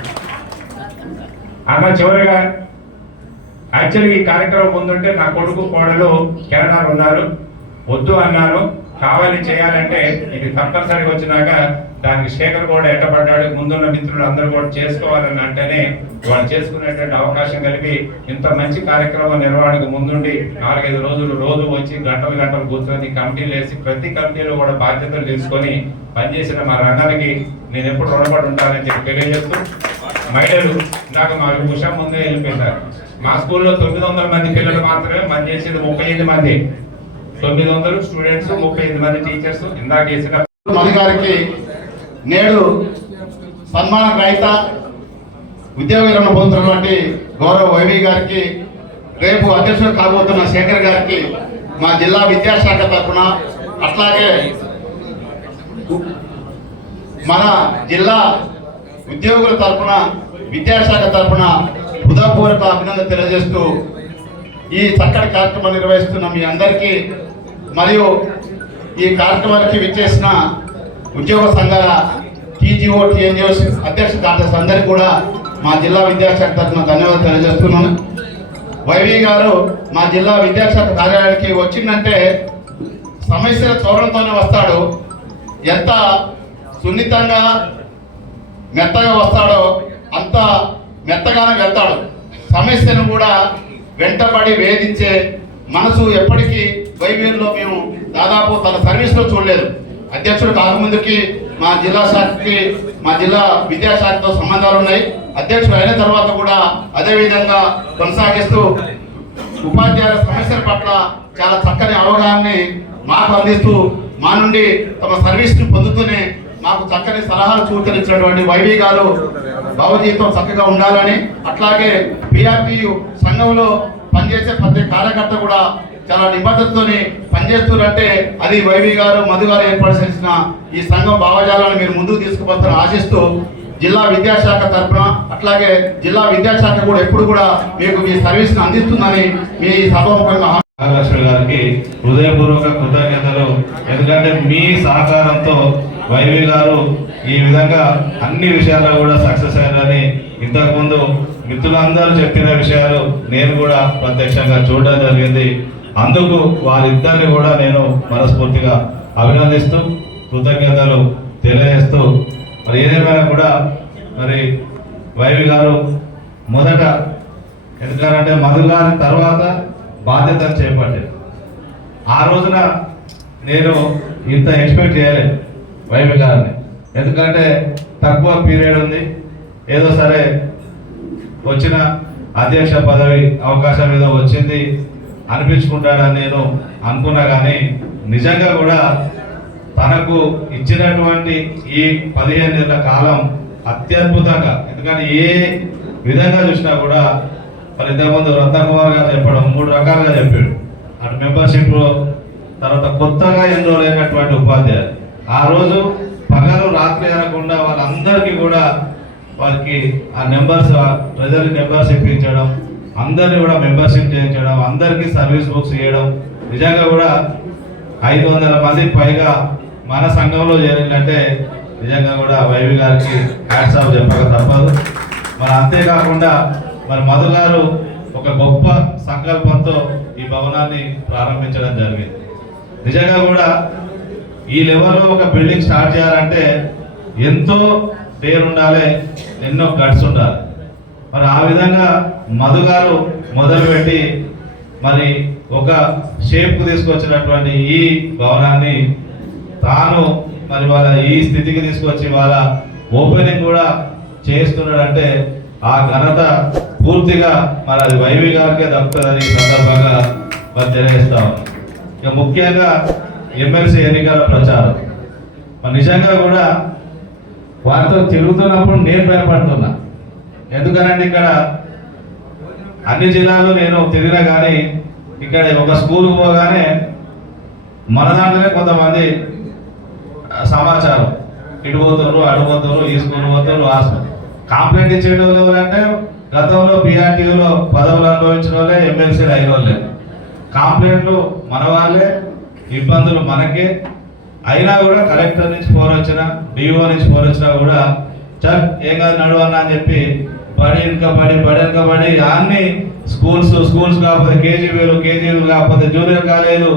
అన్న చివరిగా యాక్చువల్గా ఈ కార్యక్రమం ముందుంటే నా కొడుకు కోడలు కెనడాలో ఉన్నారు, వద్దు అన్నాను, కావాలి చేయాలంటే ఇది తప్పనిసరిగా వచ్చినాక దానికి శేఖర్ కూడా ఎట్టబడ్డాడు, ముందున్న మిత్రులు అందరూ కూడా చేసుకోవాలని అంటేనే వాళ్ళు చేసుకునేటువంటి అవకాశం కలిపి ఇంత మంచి కార్యక్రమం నిర్వహణకు ముందుండి 4-5 రోజులు రోజు వచ్చి గంటలు కూర్చొని కమిటీలు వేసి ప్రతి కమిటీలో కూడా బాధ్యతలు తీసుకొని పనిచేసిన మా రంగానికి నేను ఎప్పుడు రుణపడి ఉంటానని చెప్పి తెలియజేస్తూ, మహిళలు నాకు మా విషయం ముందే వెళ్ళిపోయినారు. మా స్కూల్లో 900 మంది పిల్లలు మాత్రమే, మనం చేసేది 35 మంది, 900 స్టూడెంట్స్, 35 మంది టీచర్స్. ఇందాక వేసిన మధు గారికి నేడు సన్మాన గ్రహీత ఉద్యోగ విరమణ పొందుతున్నటువంటి గౌరవ వైవి గారికి, రేపు అధ్యక్షుడు కాబోతున్న శేఖర్ గారికి మా జిల్లా విద్యాశాఖ తరఫున, అట్లాగే మన జిల్లా ఉద్యోగుల తరఫున, విద్యాశాఖ తరఫున హృదయపూర్వక అభినందన తెలియజేస్తూ ఈ చక్కటి కార్యక్రమం నిర్వహిస్తున్న మీ అందరికీ మరియు ఈ కార్యక్రమానికి విచ్చేసిన ఉద్యోగ సంఘాల టీజీఓ టీఎన్జిఓస్ అధ్యక్ష కార్యదర్శి అందరికీ కూడా మా జిల్లా విద్యాశాఖ తరఫున ధన్యవాదాలు తెలియజేస్తున్నాను. వైవి గారు మా జిల్లా విద్యాశాఖ కార్యాలయానికి వచ్చిందంటే సమస్యల చూడడంతోనే వస్తాడు. ఎంత సున్నితంగా మెత్తగా వస్తాడో అంత మెత్తగానే వెళ్తాడు. సమస్యను కూడా వెంటబడి వేధించే మనసు ఎప్పటికీ వైవీలో మేము దాదాపు తన సర్వీస్లో చూడలేదు. అధ్యక్షుడు కాకముందుకి మా జిల్లా శాఖకి, మా జిల్లా విద్యాశాఖతో సంబంధాలు ఉన్నాయి. అధ్యక్షుడు అయిన తర్వాత కూడా అదే విధంగా కొనసాగిస్తూ ఉపాధ్యాయుల సమస్యల పట్ల చాలా చక్కని అవగాహనని మాకు అందిస్తూ, మా నుండి తమ సర్వీస్ని పొందుతూనే మాకు చక్కని సలహాలు సూచనలిచ్చినటువంటి వైవి గారు భావజీవితం చక్కగా ఉండాలని, అట్లాగే పిఆర్టీయు సంఘంలో పనిచేసే ప్రతి కార్యకర్త కూడా చాలా నిబద్ధతతోని పనిచేస్తున్నారంటే అది వైవి గారు, మధు గారు ఏర్పాటు చేసిన ఈ సంఘం భావజాలను మీరు ముందుకు తీసుకుపోతారని ఆశిస్తూ, జిల్లా విద్యాశాఖ తరఫున అట్లాగే జిల్లా విద్యాశాఖ కూడా ఎప్పుడు కూడా మీకు మీ సర్వీస్ని అందిస్తుందని మీ సభాముఖంగా లక్ష్మి గారికి హృదయపూర్వక కృతజ్ఞతలు. ఎందుకంటే మీ సహకారంతో వైవి గారు ఈ విధంగా అన్ని విషయాల్లో కూడా సక్సెస్ అయ్యారని ఇంతకుముందు మిత్రులందరూ చెప్పిన విషయాలు నేను కూడా ప్రత్యక్షంగా చూడడం జరిగింది. అందుకు వారిద్దరిని కూడా నేను మనస్ఫూర్తిగా అభినందిస్తూ కృతజ్ఞతలు తెలియజేస్తూ, మరి ఏదేమైనా కూడా మరి వైవి గారు మొదట ఎందుకంటే మధు గారి తర్వాత బాధ్యతను చేపట్టారు. ఆ రోజున నేను ఇంత ఎక్స్పెక్ట్ చేయలేదు వైవి గారిని, ఎందుకంటే తక్కువ పీరియడ్ ఉంది, ఏదో సరే వచ్చిన అధ్యక్ష పదవి అవకాశం ఏదో వచ్చింది అనిపించుకుంటాడని నేను అనుకున్నా. కానీ నిజంగా కూడా తనకు ఇచ్చినటువంటి ఈ 15 ఏళ్ల కాలం అత్యద్భుతంగా, ఎందుకంటే ఏ విధంగా చూసినా కూడా మరి ఇంతకుముందు రత్నకుమార్ గారు చెప్పడం 3 రకాలుగా చెప్పాడు. అటు మెంబర్షిప్, తర్వాత కొత్తగా ఎన్రోల్ అయినటువంటి ఉపాధ్యాయులు, ఆ రోజు పగలు రాత్రి అనకుండా వాళ్ళందరికీ కూడా వారికి ఆ నెంబర్స్ ట్రెజరీ నెంబర్స్ ఇప్పించడం, అందరినీ కూడా మెంబర్షిప్ చేయించడం, అందరికీ సర్వీస్ బుక్స్ ఇవ్వడం. నిజంగా కూడా 500 మందికి పైగా మన సంఘంలో చేరిందంటే నిజంగా కూడా వైవి గారికి హ్యాట్స్ ఆఫ్ చెప్పక తప్పదు. మరి అంతేకాకుండా మరి మధు గారు ఒక గొప్ప సంకల్పంతో ఈ భవనాన్ని ప్రారంభించడం జరిగింది. నిజంగా కూడా ఈ లెవెల్లో ఒక బిల్డింగ్ స్టార్ట్ చేయాలంటే ఎంతో డేర్ ఉండాలి, ఎన్నో గట్స్ ఉండాలి. మరి ఆ విధంగా మధు గారు మొదలుపెట్టి మరి ఒక షేప్కు తీసుకొచ్చినటువంటి ఈ భవనాన్ని తాను మరి వాళ్ళ ఈ స్థితికి తీసుకొచ్చి వాళ్ళ ఓపెనింగ్ కూడా చేస్తున్నాడంటే ఆ ఘనత పూర్తిగా మరి అది వైవి గారికే దక్కుతుందని ఈ సందర్భంగా మరి తెలియజేస్తాం. ఇక ముఖ్యంగా ఎమ్మెల్సీ ఎన్నికల ప్రచారం మరి నిజంగా కూడా వారితో తిరుగుతున్నప్పుడు నేను భయపడుతున్నా. ఎందుకనంటే ఇక్కడ అన్ని జిల్లాలు నేను తిరిగినా కానీ ఇక్కడ ఒక స్కూల్కి పోగానే మన దాంట్లోనే కొంతమంది సమాచారం ఇటు పోతున్నారు, అటు పోతున్నారు, ఈ స్కూల్ పోతున్నారు, ఆ స్కూల్ కంప్లైంట్ ఇచ్చే వాళ్ళు ఎవరంటే గతంలో పిఆర్టీయూలో పదవులు అనుభవించిన వాళ్ళే ఎమ్మెల్సీలు అయిన వాళ్ళే. కంప్లైంట్లు మన వాళ్ళే, ఇబ్బందులు మనకే. అయినా కూడా కలెక్టర్ నుంచి ఫోన్ వచ్చినా, డిఓ నుంచి ఫోన్ వచ్చినా కూడా చల్ ఏం కాదు నడవన్నా అని చెప్పి బడి వెనకబడి అన్ని స్కూల్స్ కాకపోతే కేజీబీలు కాకపోతే జూనియర్ కాలేజీలు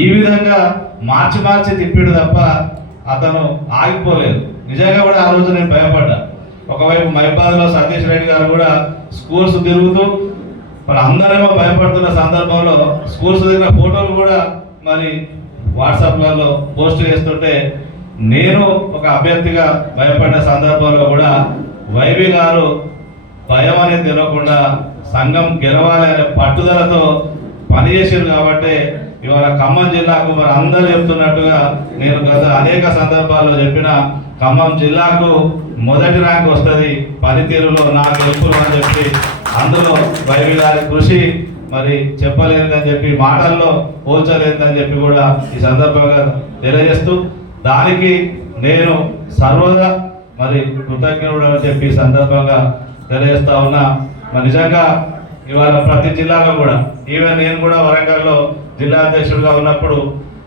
ఈ విధంగా మార్చి తిప్పిడు తప్ప అతను ఆగిపోలేదు. నిజంగా కూడా ఆ రోజు నేను భయపడ్డా. ఒకవైపు మహిబాద్లో సతీష్ రెడ్డి గారు కూడా స్కూల్స్ తిరుగుతూ మరి అందరేమో భయపడుతున్న సందర్భంలో స్కూల్స్ తిరిగిన ఫోటోలు కూడా మరి వాట్సాప్లలో పోస్ట్ చేస్తుంటే నేను ఒక అభ్యర్థిగా భయపడిన సందర్భంలో కూడా వైవి గారు భయం అనేది తెలియకుండా సంఘం గెలవాలి అనే పట్టుదలతో పనిచేసారు. కాబట్టి ఇవాళ ఖమ్మం జిల్లాకు మరి అందరూ చెప్తున్నట్టుగా నేను గత అనేక సందర్భాల్లో చెప్పిన ఖమ్మం జిల్లాకు మొదటి ర్యాంక్ వస్తుంది పనితీరులో నా గెలుపులు అని చెప్పి అందులో వైవి గారి కృషి మరి చెప్పలేదని చెప్పి మాటల్లో పోల్చలేదని చెప్పి కూడా ఈ సందర్భంగా తెలియజేస్తూ దానికి నేను సర్వదా మరి కృతజ్ఞుడు అని చెప్పి సందర్భంగా తెలియజేస్తా ఉన్నా. మరి నిజంగా ఇవాళ ప్రతి జిల్లాలో కూడా ఈవెన్ నేను కూడా వరంగల్లో జిల్లా అధ్యక్షుడిగా ఉన్నప్పుడు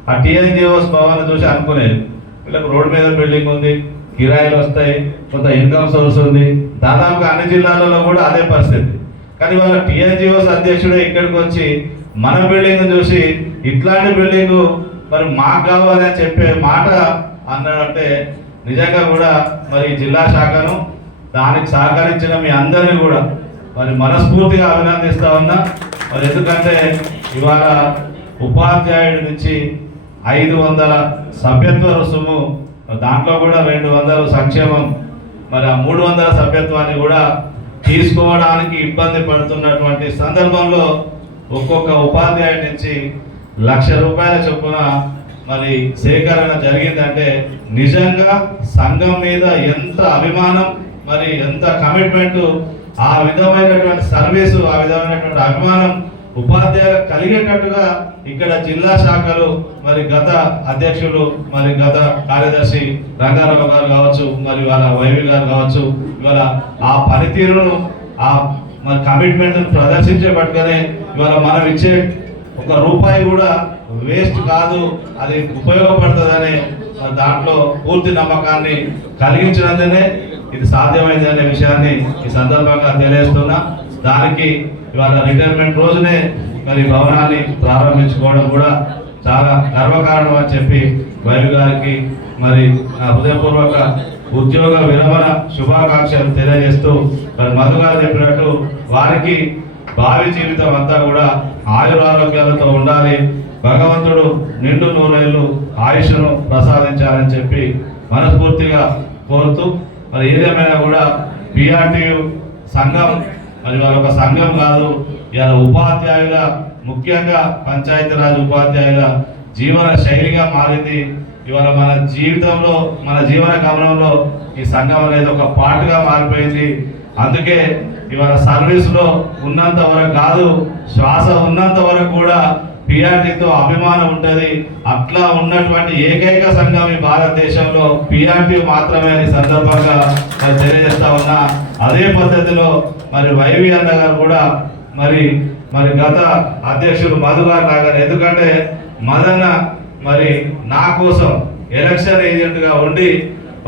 ఆ టీఎన్జిఓస్ భవన్ చూసి అనుకునేది వీళ్ళకి రోడ్ మీద బిల్డింగ్ ఉంది, కిరాయిలు వస్తాయి, కొంత ఇన్కమ్ సోర్స్ ఉంది. దాదాపుగా అన్ని జిల్లాలలో కూడా అదే పరిస్థితి. కానీ వాళ్ళ టీఎన్జిఓస్ అధ్యక్షుడే ఇక్కడికి వచ్చి మన బిల్డింగ్ చూసి ఇట్లాంటి బిల్డింగ్ మరి మాకు కావాలి అని చెప్పే మాట అన్నాడంటే నిజంగా కూడా మరి జిల్లా శాఖను దానికి సహకరించిన మీ అందరినీ కూడా మరి మనస్ఫూర్తిగా అభినందిస్తా ఉన్నా. మరి ఎందుకంటే ఇవాళ ఉపాధ్యాయుడి నుంచి 500 సభ్యత్వ రుసుము, దాంట్లో కూడా 200 సంక్షేమం, మరి ఆ 300 సభ్యత్వాన్ని కూడా తీసుకోవడానికి ఇబ్బంది పడుతున్నటువంటి సందర్భంలో ఒక్కొక్క ఉపాధ్యాయుడి నుంచి ₹1,00,000 చొప్పున మరి సేకరణ జరిగిందంటే నిజంగా సంఘం మీద ఎంత అభిమానం, మరి ఎంత కమిట్మెంట్, ఆ విధమైనటువంటి సర్వీసు, ఆ విధమైనటువంటి అభిమానం ఉపాధ్యాయులు కలిగేటట్టుగా ఇక్కడ జిల్లా శాఖలు మరి గత అధ్యక్షులు మరి గత కార్యదర్శి రంగారావు గారు కావచ్చు, మరి వాళ్ళ వైవి గారు కావచ్చు, ఇవాళ ఆ పనితీరును ఆ మరి కమిట్మెంట్ ప్రదర్శించేపట్టుగానే ఇవాళ మనం ఇచ్చే ₹1 కూడా వేస్ట్ కాదు, అది ఉపయోగపడుతుందనే దాంట్లో పూర్తి నమ్మకాన్ని కలిగించినందునే ఇది సాధ్యమైంది అనే విషయాన్ని ఈ సందర్భంగా తెలియజేస్తున్నా. దానికి ఇవాళ రిటైర్మెంట్ రోజునే మరి భవనాన్ని ప్రారంభించుకోవడం కూడా చాలా గర్వకారణం అని చెప్పి వైవి గారికి మరి నా హృదయపూర్వక ఉద్యోగ విరమణ శుభాకాంక్షలు తెలియజేస్తూ మరి మధు గారు చెప్పినట్టు వారికి భావి జీవితం అంతా కూడా ఆయురారోగ్యాలతో ఉండాలి, భగవంతుడు నిండు 100 ఏళ్ళు ఆయుష్ను ప్రసాదించాలని చెప్పి మనస్ఫూర్తిగా కోరుతూ మరి ఏదేమైనా కూడా పిఆర్టీయు సంఘం మరి వాళ్ళొక సంఘం కాదు, ఇలా ఉపాధ్యాయుల ముఖ్యంగా పంచాయతీరాజ్ ఉపాధ్యాయుల జీవన శైలిగా మారింది. ఇవాళ మన జీవితంలో మన జీవన గమనంలో ఈ సంఘం అనేది ఒక పార్ట్గా మారిపోయింది. అందుకే ఇవాళ సర్వీస్లో ఉన్నంత వరకు కాదు, శ్వాస ఉన్నంత వరకు కూడా పిఆర్టీతో అభిమానం ఉంటుంది. అట్లా ఉన్నటువంటి ఏకైక సంఘం ఈ భారతదేశంలో పిఆర్టీ మాత్రమే అని సందర్భంగా మరి తెలియజేస్తా ఉన్నా. అదే పద్ధతిలో మరి వైవి అన్న గారు కూడా మరి గత అధ్యక్షులు మధు గారు లాగారు. ఎందుకంటే మదన్న మరి నా కోసం ఎలక్షన్ ఏజెంట్గా ఉండి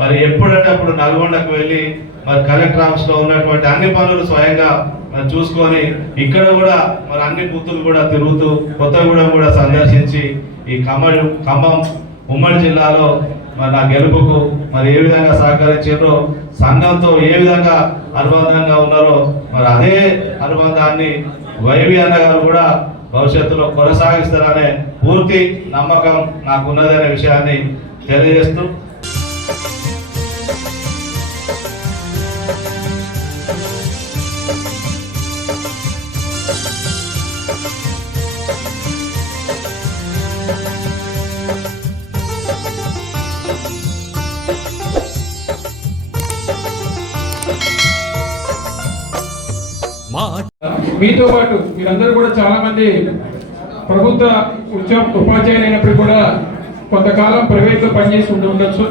మరి ఎప్పుడంటే అప్పుడు నల్గొండకు వెళ్ళి మరి కలెక్టర్ ఆఫీస్ లో ఉన్నటువంటి అన్ని పనులు స్వయంగా మరి చూసుకొని ఇక్కడ కూడా మరి అన్ని బూతులు కూడా తిరుగుతూ కొత్తగూడెం కూడా సందర్శించి ఈ ఖమ్మం ఉమ్మడి జిల్లాలో మరి నా గెలుపుకు మరి ఏ విధంగా సహకరించారో, సంఘంతో ఏ విధంగా అనుబంధంగా ఉన్నారో మరి అదే అనుబంధాన్ని వైవి అన్న గారు కూడా భవిష్యత్తులో కొనసాగిస్తారనే పూర్తి నమ్మకం నాకున్నదనే విషయాన్ని తెలియజేస్తూ మీతో పాటు మీరందరూ కూడా చాలా మంది ప్రభుత్వ ఉపాధ్యాయులు అయినప్పుడు కూడా కొంతకాలం ప్రైవేట్ లో పనిచేసి ఉండొచ్చు.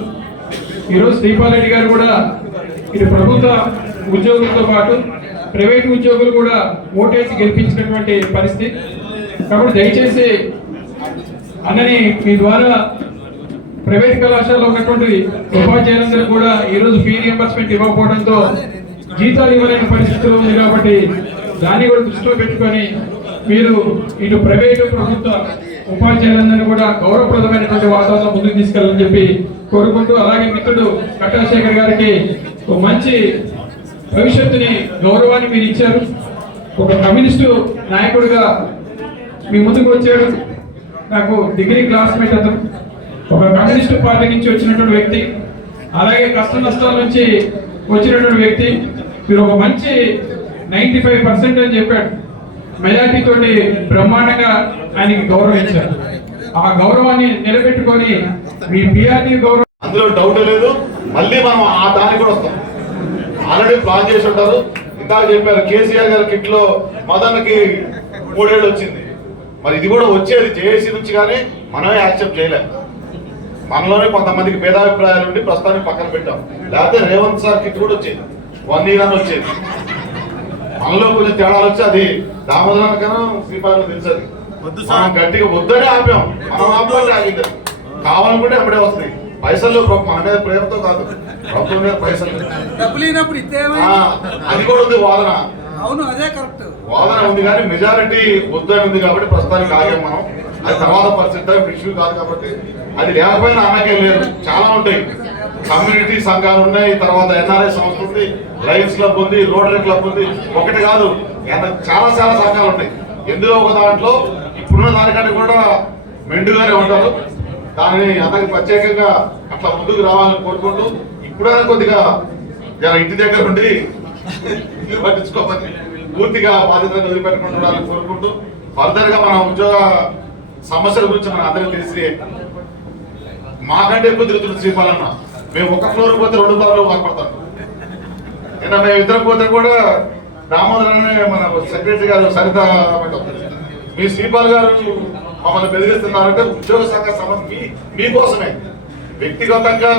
ఈరోజు శ్రీపాల్ రెడ్డి గారు కూడా ఇది ప్రభుత్వ ఉద్యోగులతో పాటు ప్రైవేట్ ఉద్యోగులు కూడా ఓటేసి గెలిపించినటువంటి పరిస్థితి. కాబట్టి దయచేసి అన్నని మీ ద్వారా ప్రైవేట్ కళాశాలలో ఉన్నటువంటి ఉపాధ్యాయులందరూ కూడా ఈరోజు ఫీ రియంబర్స్మెంట్ ఇవ్వకపోవడంతో జీతాలు ఇవ్వలేని పరిస్థితులు ఉంది. కాబట్టి దాన్ని కూడా దృష్టిలో పెట్టుకొని మీరు ఇటు ప్రైవేటు ప్రభుత్వ ఉపాధ్యాయులందరినీ కూడా గౌరవప్రదమైనటువంటి వాతావరణం ముందుకు తీసుకెళ్ళాలని చెప్పి కోరుకుంటూ, అలాగే మిత్రుడు కట్టాశేఖర్ గారికి ఒక మంచి భవిష్యత్తుని గౌరవాన్ని మీరు ఇచ్చారు. ఒక కమ్యూనిస్టు నాయకుడిగా మీ ముందుకు వచ్చాడు. నాకు డిగ్రీ క్లాస్మేట్ అతను, ఒక కమ్యూనిస్టు పార్టీ నుంచి వచ్చినటువంటి వ్యక్తి, అలాగే కష్ట నష్టాల నుంచి వచ్చినటువంటి వ్యక్తి. మీరు ఒక మంచి 95% అని చెప్పాడు. మెజార్టీ తోటి బ్రహ్మాండంగా ఆయనకి గౌరవించారు. ఆ గౌరవాన్ని నిలబెట్టుకొని మీ పిఆర్టీ గౌరవం అందులో డౌట్ లేదు. మళ్ళీ మనం ఆ దానికి కూడా వస్తాం. ఆల్రెడీ ప్లాన్ చేసి ఉంటారు. ఇందాక చెప్పారు కేసీఆర్ గారి కిట్ లో మదన్కి 3 ఏళ్ళు వచ్చింది. మరి ఇది కూడా వచ్చేది జేఏసీ నుంచి, కానీ మనమే యాక్సెప్ట్ చేయలేము. మనలోనే కొంతమందికి భేదాభిప్రాయాలు ఉండి ప్రస్తుతానికి పక్కన పెట్టాం. లేకపోతే రేవంత్ సార్ కిట్ కూడా వచ్చేది, 1 ఇయర్ అని వచ్చేది. మనలో కొంచెం తేడాలు వచ్చి అది దామోదరానికి కన్నా శ్రీపాలకు తెలుసది. మనం గట్టిగా వద్దనే ఆపాం. మనం ఆపే ఆగింది. కావాలనుకుంటే అప్పుడే వస్తుంది. పైసలు మన మీద ప్రేమతో కాదు, ప్రభుత్వం మీద పైసలు అది కూడా ఉంది వాదన. అవును, అదే కరెక్ట్ వాదన ఉంది, కానీ మెజారిటీ వద్దని ఉంది కాబట్టి ప్రస్తుతానికి ఆగాం మనం. అది తర్వాత పరిస్థితి ఇష్యూ కాదు కాబట్టి. అది లేకపోయినా అన్నకే లేదు. చాలా ఉంటాయి, కమ్యూనిటీ సంఘాలు ఉన్నాయి, తర్వాత ఎన్ఆర్ఐ సంస్థ ఉంది, లయన్స్ క్లబ్ ఉంది, రోటరీ క్లబ్ ఉంది. ఒకటి కాదు, చాలా చాలా సంఘాలు ఉన్నాయి. ఎందులో ఒక దాంట్లో ఇప్పుడున్న దానికంటే కూడా మెండుగానే ఉంటారు. దాన్ని అతనికి ప్రత్యేకంగా అట్లా ముందుకు రావాలని కోరుకుంటూ, ఇప్పుడైనా కొద్దిగా ఇంటి దగ్గర ఉండి ఇల్లు పట్టించుకోమని పూర్తిగా బాధ్యతను వదిలిపెట్టకుండా ఉండాలని కోరుకుంటూ, ఫర్దర్ గా మన ఉద్యోగ సమస్యల గురించి మన అందరికీ తెలిసి మాకంటే ఎక్కువ తిరుగుతుంది శ్రీపాలన్న. మేము ఒక ఫ్లోర్ పోతే 2 ఫ్లోర్లు బాగుపడతాం. నిన్న మేము ఇద్దరం పోతే కూడా దామోదరాన్ని మన సెక్రటరీ గారు సరిత మీ శ్రీపాల్ గారు మమ్మల్ని బెదిరిస్తున్నారంటే ఉద్యోగ సంఘ సమస్య మీకోసమే. వ్యక్తిగతంగా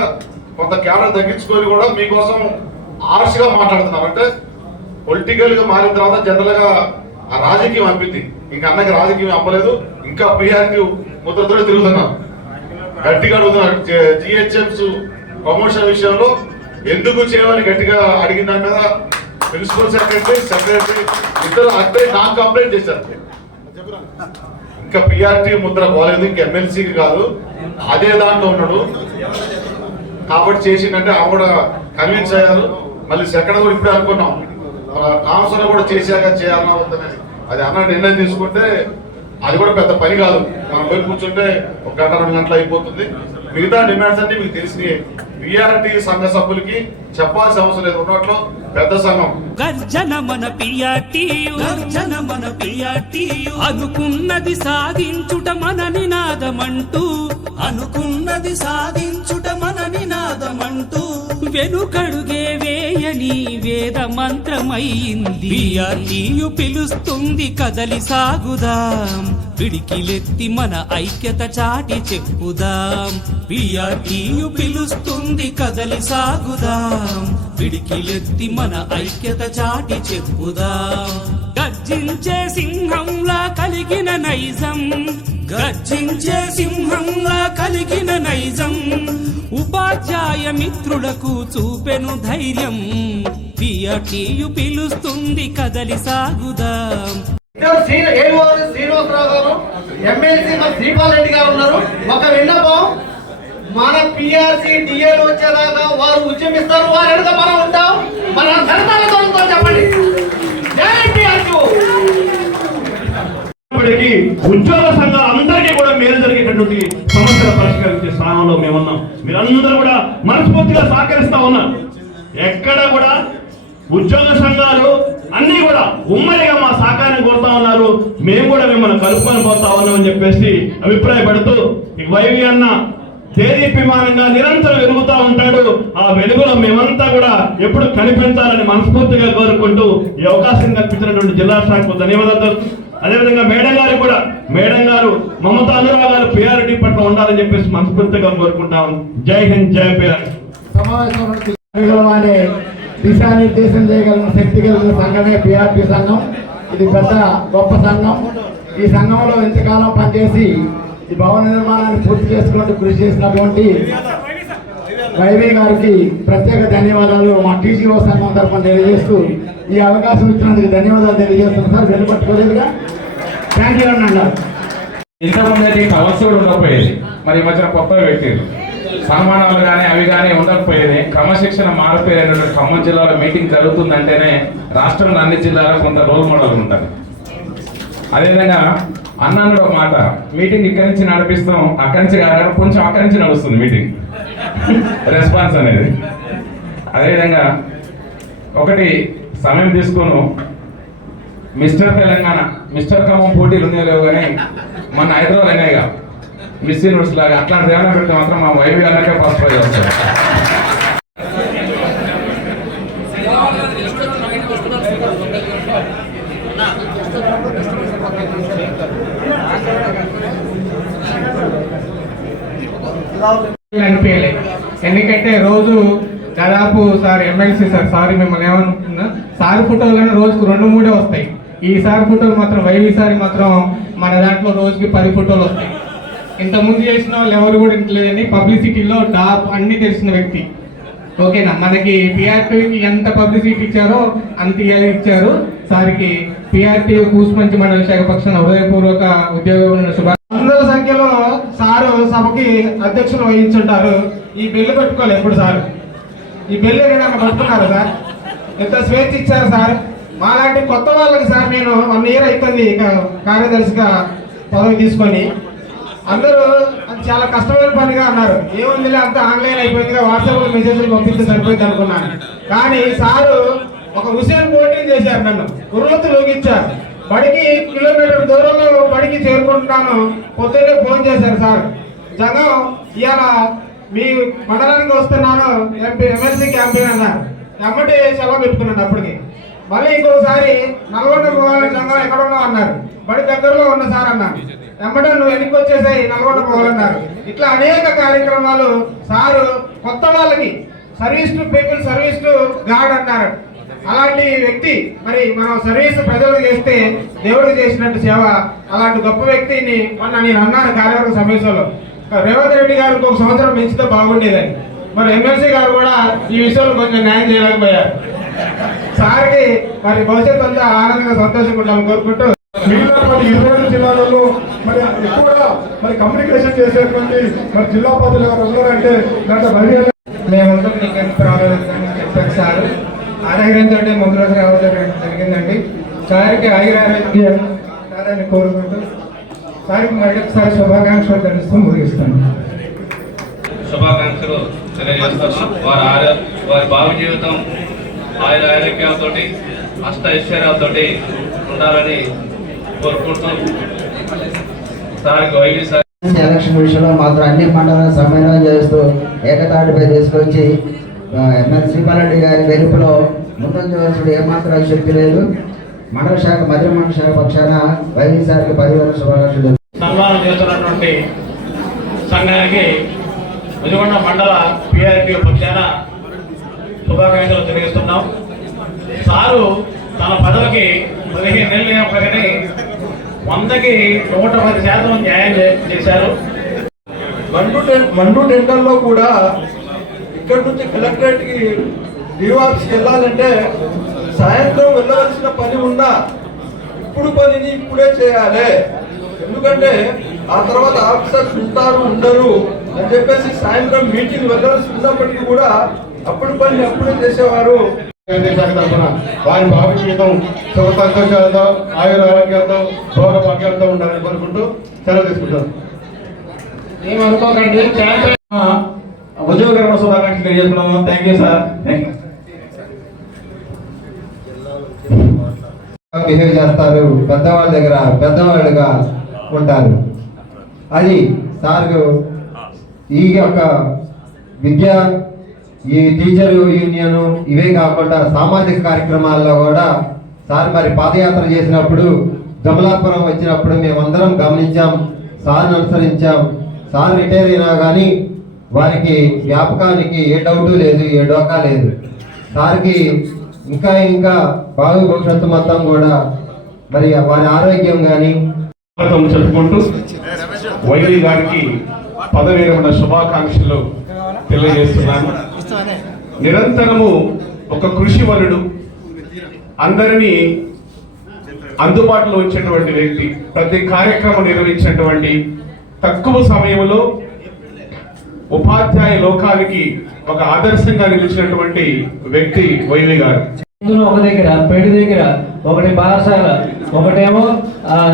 కొంత క్యాడర్ తగ్గించుకొని కూడా మీకోసం ఆర్ష్గా మాట్లాడుతున్నారు. అంటే పొలిటికల్ గా మారిన తర్వాత జనరల్ గా ఆ రాజకీయం అనిపింది. ఇంకా అన్నకి రాజకీయం అవ్వలేదు, ఇంకా పిఆర్కి ముద్రతో తిరుగుతున్నారు. గట్టిగా అడుగుతున్నారు. జిహెచ్ఎంస్ ప్రమోషన్ విషయంలో ఎందుకు చేయమని గట్టిగా అడిగిన దాని మీద ప్రిన్సిపల్ సెక్రటరీ ఇద్దరు అక్కడే నాకు కంప్లైంట్ చేశారు. ఇంకా పిఆర్టీ ముద్ర పోలేదు, ఇంకా ఎమ్మెల్సీకి కాదు, అదే దాంట్లో ఉన్నాడు కాబట్టి చేసిందంటే ఆమె కూడా కన్విన్స్ అయ్యారు. మళ్ళీ సెకండ్ కూడా ఇప్పుడే అనుకున్నాం ట్రాన్స్ఫర్ కూడా చేశాక చేయాలన్నా వద్దనేది. అది అన్న నిర్ణయం తీసుకుంటే అది కూడా పెద్ద పని కాదు. మనం పోయి కూర్చుంటే 1 గంట 2 గంటలు అయిపోతుంది. మిగతా డిమాండ్స్ అన్ని మీకు తెలిసినాయి. పిఆర్టీ సంఘ సభ్యులకి చెప్పాల్సిన అవసరం లేదు. ఉన్నట్లో పెద్ద సంఘం గర్జన మన పిఆర్టీయు, గర్జన మన పిఆర్టీయు. అనుకున్నది సాధించుట మన నినాదమంటూ, అనుకున్నది సాధించుట మన నినాదమంటూ వెనుకడుగే వేయని వేద మంత్రమయ్యింది. పిఆర్టీయు పిలుస్తుంది కదలి సాగుదాం, పిడికిలెత్తి మన ఐక్యత చాటి చెప్పుదాం. పిఆర్టీయు పిలుస్తుంది కదలి సాగుదాం, పిడికిలెత్తి మన ఐక్యత చాటి చెప్పుదాం. గర్జించే సింహంలా కలిగి కలిగిన నైజం, గర్జించే సింహంలా కలిగిన నైజం, ఉపాధ్యాయ మిత్రులకు చూపెను ధైర్యం. పియటియు పిలుస్తుంది కదలి సాగుదాం. శ్రీనివాసరావు గారు, ఎమ్మెల్సీ మన శ్రీపాల్ రెడ్డి గారు ఉన్నారు. ఒక విన్నపం, మన పిఆర్సీ డిఏలు వచ్చేదాకా వారు ఉద్యమిస్తారు, వారి వెనుక మనం ఉంటాం. మన సరదాలతో చెప్పండి జై పిఆర్సీ. ఇప్పటికీ ఉద్యోగ సంఘాలందరికీ కూడా మేలు జరిగేటటువంటి సమస్యలు పరిష్కరించే స్థానంలో మేమున్నాం. మీరందరూ కూడా మనస్ఫూర్తిగా సహకరిస్తా ఉన్నారు. ఎక్కడ కూడా ఉద్యోగ సంఘాలు అన్ని కూడా ఉమ్మడిగా మా సహకారం కోరుతా ఉన్నారు. మేము కూడా మిమ్మల్ని కలుపుకొని పోతా ఉన్నామని చెప్పేసి అభిప్రాయపడుతూ, వైవి అన్న దేదీప్యమానంగా నిరంతరం వెలుగుతా ఉంటాడు. ఆ వెలుగులో మేమంతా కూడా ఎప్పుడు కనిపించాలని మనస్ఫూర్తిగా కోరుకుంటూ ఈ అవకాశం కల్పించినటువంటి జిల్లా శాఖకు ధన్యవాదాలు. అదేవిధంగా మేడం గారు కూడా, మేడం గారు మమతా అనురాగాలు పిఆర్టీ పట్ల ఉండాలని చెప్పేసి మనస్ఫూర్తిగా కోరుకుంటాం. జై హింద్, జై పిఆర్. సమావేశంలో దిశానిర్దేశం చేయగలిగిన శక్తి కలిగిన సంఘమే పిఆర్టీ సంఘం. ఇది పెద్ద గొప్ప సంఘం. ఈ సంఘంలో ఇంతకాలం పనిచేసి ఈ భవన నిర్మాణాన్ని పూర్తి చేసుకుంటూ కృషి చేసినటువంటి వైవి గారికి ప్రత్యేక ధన్యవాదాలు మా టీజీఓ సంఘం తరఫున తెలియజేస్తూ ఈ అవకాశం ఇచ్చినందుకు ధన్యవాదాలు తెలియజేస్తున్నాం సార్. వెనుపట్టుకోలేదుగా, థ్యాంక్ యూ అన్న. ఇంతకుముందు కవర్స్ కూడా ఉండకపోయేది, మరి ఈ మధ్యన కొత్తగా పెట్టారు. సన్మానాలు కానీ అవి కానీ ఉండకపోయేది. క్రమశిక్షణ మారిపోయేటువంటి ఖమ్మం జిల్లాలో మీటింగ్ జరుగుతుందంటేనే రాష్ట్రంలో అన్ని జిల్లాలో కొంత రోల్ మోడల్ ఉంటారు. అదేవిధంగా అన్నాడు ఒక మాట, మీటింగ్ ఇక్కడి నుంచి నడిపిస్తాం, అక్కడి నుంచి కాదు కొంచెం అక్కడి నుంచి నడుస్తుంది మీటింగ్ రెస్పాన్స్ అనేది. అదేవిధంగా ఒకటి సమయం తీసుకుని మిస్టర్ తెలంగాణ, మిస్టర్ ఖమ్మం పోటీలు ఉన్నాయో కానీ మన హైదరాబాద్ అయినాయిగా మిస్ యూనివర్స్ లాగా అట్లాంటి ఏమైనా పెడితే మాత్రం మా వైవి అన్నకే ఫస్ట్ ప్రైజ్ వస్తుంది. అనిపించలే, ఎందుకంటే రోజు దాదాపు సార్ ఎమ్మెల్సీ సారీ మిమ్మల్ని ఏమనుకుంటున్నా, సార్ ఫోటోలు రోజుకు 2-3 వస్తాయి. ఈ సార్ ఫోటోలు మాత్రం వైవి సారి మాత్రం మన దాంట్లో రోజుకి 10 ఫోటోలు వస్తాయి. ఇంతకుముందు చేసిన వాళ్ళు ఎవరు కూడా ఇంట్లేదని పబ్లిసిటీలో టాప్ అన్ని తెలిసిన వ్యక్తి. ఓకేనా, మనకి పిఆర్టీకి ఎంత పబ్లిసిటీ ఇచ్చారో అంత ఇచ్చారు సార్కి. పిఆర్టీ కూసుమంచి మండల శాఖ పక్షాన హృదయపూర్వక ఉద్యోగ శుభాకాంక్షలు. వందల సంఖ్యలో సారు సభకి అధ్యక్షులు వహించుంటారు. ఈ బిల్లు పెట్టుకోవాలి ఎప్పుడు సార్, ఈ బిల్లు ఏదైనా పట్టుకున్నారు సార్, ఎంత స్వేచ్ఛ ఇచ్చారు సార్. మాలాంటి కొత్త వాళ్ళకి సార్ నేను 1 ఇయర్ అవుతుంది ఇక కార్యదర్శిగా పదవి తీసుకొని. అందరూ అది చాలా కష్టమైన పనిగా అన్నారు. ఏముందిలే అంతా ఆన్లైన్ అయిపోయిందిగా, వాట్సాప్లో మెసేజ్లు పంపిస్తే సరిపోయింది అనుకున్నాను. కానీ సారు ఒక హుసేన్ పోటీ చేశారు, నన్ను ఉర్రొత్తు లోకిచ్చారు. బడికి కిలోమీటర్ దూరంలో బడికి చేరుకుంటున్నాను, పొద్దున్నే ఫోన్ చేశారు సార్, జగం ఇవాళ మీ మండలానికి వస్తున్నాను, ఎమ్మెల్సీ క్యాంపెయిన్ అన్నారు. ఎమ్మటి సెలవు పెట్టుకున్నాను. అప్పటికి మళ్ళీ ఇంకోసారి నల్గొండ పోవాలని జగం ఎక్కడ ఉన్నావు అన్నారు. బడి దగ్గరలో ఉన్న సార్ అన్నాను. ఎమ్మటే నువ్వు వెనక్కి వచ్చేసాయి, నల్గొండ పోవాలన్నారు. ఇట్లా అనేక కార్యక్రమాలు సారు కొత్త వాళ్ళకి service to people, service to God అన్నారు. అలాంటి వ్యక్తి మరి మనం సర్వీస్ ప్రజలకు చేస్తే దేవుడికి చేసినట్టు సేవ. అలాంటి గొప్ప వ్యక్తిని మొన్న నేను అన్నాను కార్యవర్గ సమావేశంలో, రేవంత్ రెడ్డి గారు 1 సంవత్సరం పెంచితే బాగుండేదని. మరి ఎమ్మెల్సీ గారు కూడా ఈ విషయంలో కొంచెం న్యాయం చేయలేకపోయారు. సార్కి మరి భవిష్యత్తు అంతా ఆనందంగా సంతోషంగా ఉండాలని కోరుకుంటూ, మిగిలిన 20 జిల్లాలలో మరి ఎక్కువగా మరి కమ్యూనికేషన్ చేసేటువంటి మరి జిల్లా ప్రజలు ఎవరు ఉన్నారంటే డాక్టర్ రవి మేమంతా నీకు ఎంత ప్రాబ్లం చెప్పారు సార్. ఆరోగ్యంతో ముందు రోజు రావడం జరిగిందండి. సార్కి ఆరోగ్యాన్ని కోరుకుంటూ సార్కి మరొకసారి శుభాకాంక్షలు తెలుస్తూ ముగిస్తాను. శుభాకాంక్షలు తెలియజేస్తున్నాం. వారి భావి జీవితం ఆరోగ్యాలతో అష్టైశ్వర్యాలతో ఉండాలని కోరుకుంటూ సార్కి వైవి సార్ ఎలక్షన్ విషయంలో మాత్రం అన్ని మండలాలను సమన్వయం చేస్తూ ఏకతాటిపై తీసుకొచ్చి ఎమ్మెల్యే శ్రీపాల్ గారి వెలుపులో ముందుకు ఏమాత్రం శక్తి లేదు. మండల శాఖ మధ్య మండల శాఖ పక్షాన వైవి సార్కి 10,000 శుభాకాంక్షలు. సన్మానం చేస్తున్నటువంటి సంఘానికి విజయకొండ మండల పిఆర్టీ పక్షాన శుభాకాంక్షలు తెలియజేస్తున్నాం. సారు తన పదవికి 15 నెలలు అయినప్పటికీ 100కి 110% న్యాయం చేశారు. మండు టెండర్లో కూడా ఇక్కడ నుంచి కలెక్టరేట్కి డివాప్స్కి వెళ్ళాలంటే సాయంత్రం వెళ్ళవలసిన పని ఉన్నా ఇప్పుడు పనిని ఇప్పుడే చేయాలి. ఎందుకంటే ఆ తర్వాత ఆఫీసర్స్ ఉంటారు ఉండరు అని చెప్పేసి సాయంత్రం మీటింగ్ వెళ్ళాల్సి ఉన్నప్పటికీ కూడా అప్పుడు పని అప్పుడే చేసేవారు. వారి భావి జీవితం సుఖ సంతోషాలతో ఆయుర ఆరోగ్యాలతో భోగ భాగ్యాలతో ఉండాలని కోరుకుంటూ సెలవు తీసుకుంటాం. ఏమనుకోకండి. ఉద్యోగకరణ శుభాకాంక్షలు తెలియజేసుకున్నాము. Thank you sir. బిహేవ్ చేస్తారు, పెద్దవాళ్ళ దగ్గర పెద్దవాళ్ళుగా ఉంటారు. అది సార్కు ఈ యొక్క విద్య, ఈ టీచరు యూనియన్ ఇవే కాకుండా సామాజిక కార్యక్రమాల్లో కూడా సార్ మరి పాదయాత్ర చేసినప్పుడు గమలాపురం వచ్చినప్పుడు మేమందరం గమనించాం, సార్ని అనుసరించాం. సార్ రిటైర్ అయినా కానీ వారికి వ్యాపకానికి ఏ డౌటు లేదు, ఏ డోకా లేదు. సార్కి ఇంకా ఇంకా బాగు భవిష్యత్తు మొత్తం కూడా మరి వారి ఆరోగ్యం కానీ చెప్పుకుంటూ వైవి గారికి పదవి విరమణ శుభాకాంక్షలు తెలియజేస్తున్నాను. నిరంతరము ఒక కృషి వలుడు, అందరినీ అందుబాటులో ఉంచేటువంటి వ్యక్తి, ప్రతి కార్యక్రమం నిర్వహించినటువంటి తక్కువ సమయంలో ఉపాధ్యాయ లోకానికి ఒక ఆదర్శంగా నిలిచినటువంటి వ్యక్తి వైవి గారు. ఒక దగ్గర పేడి దగ్గర ఒకటి బారసాల, ఒకటేమో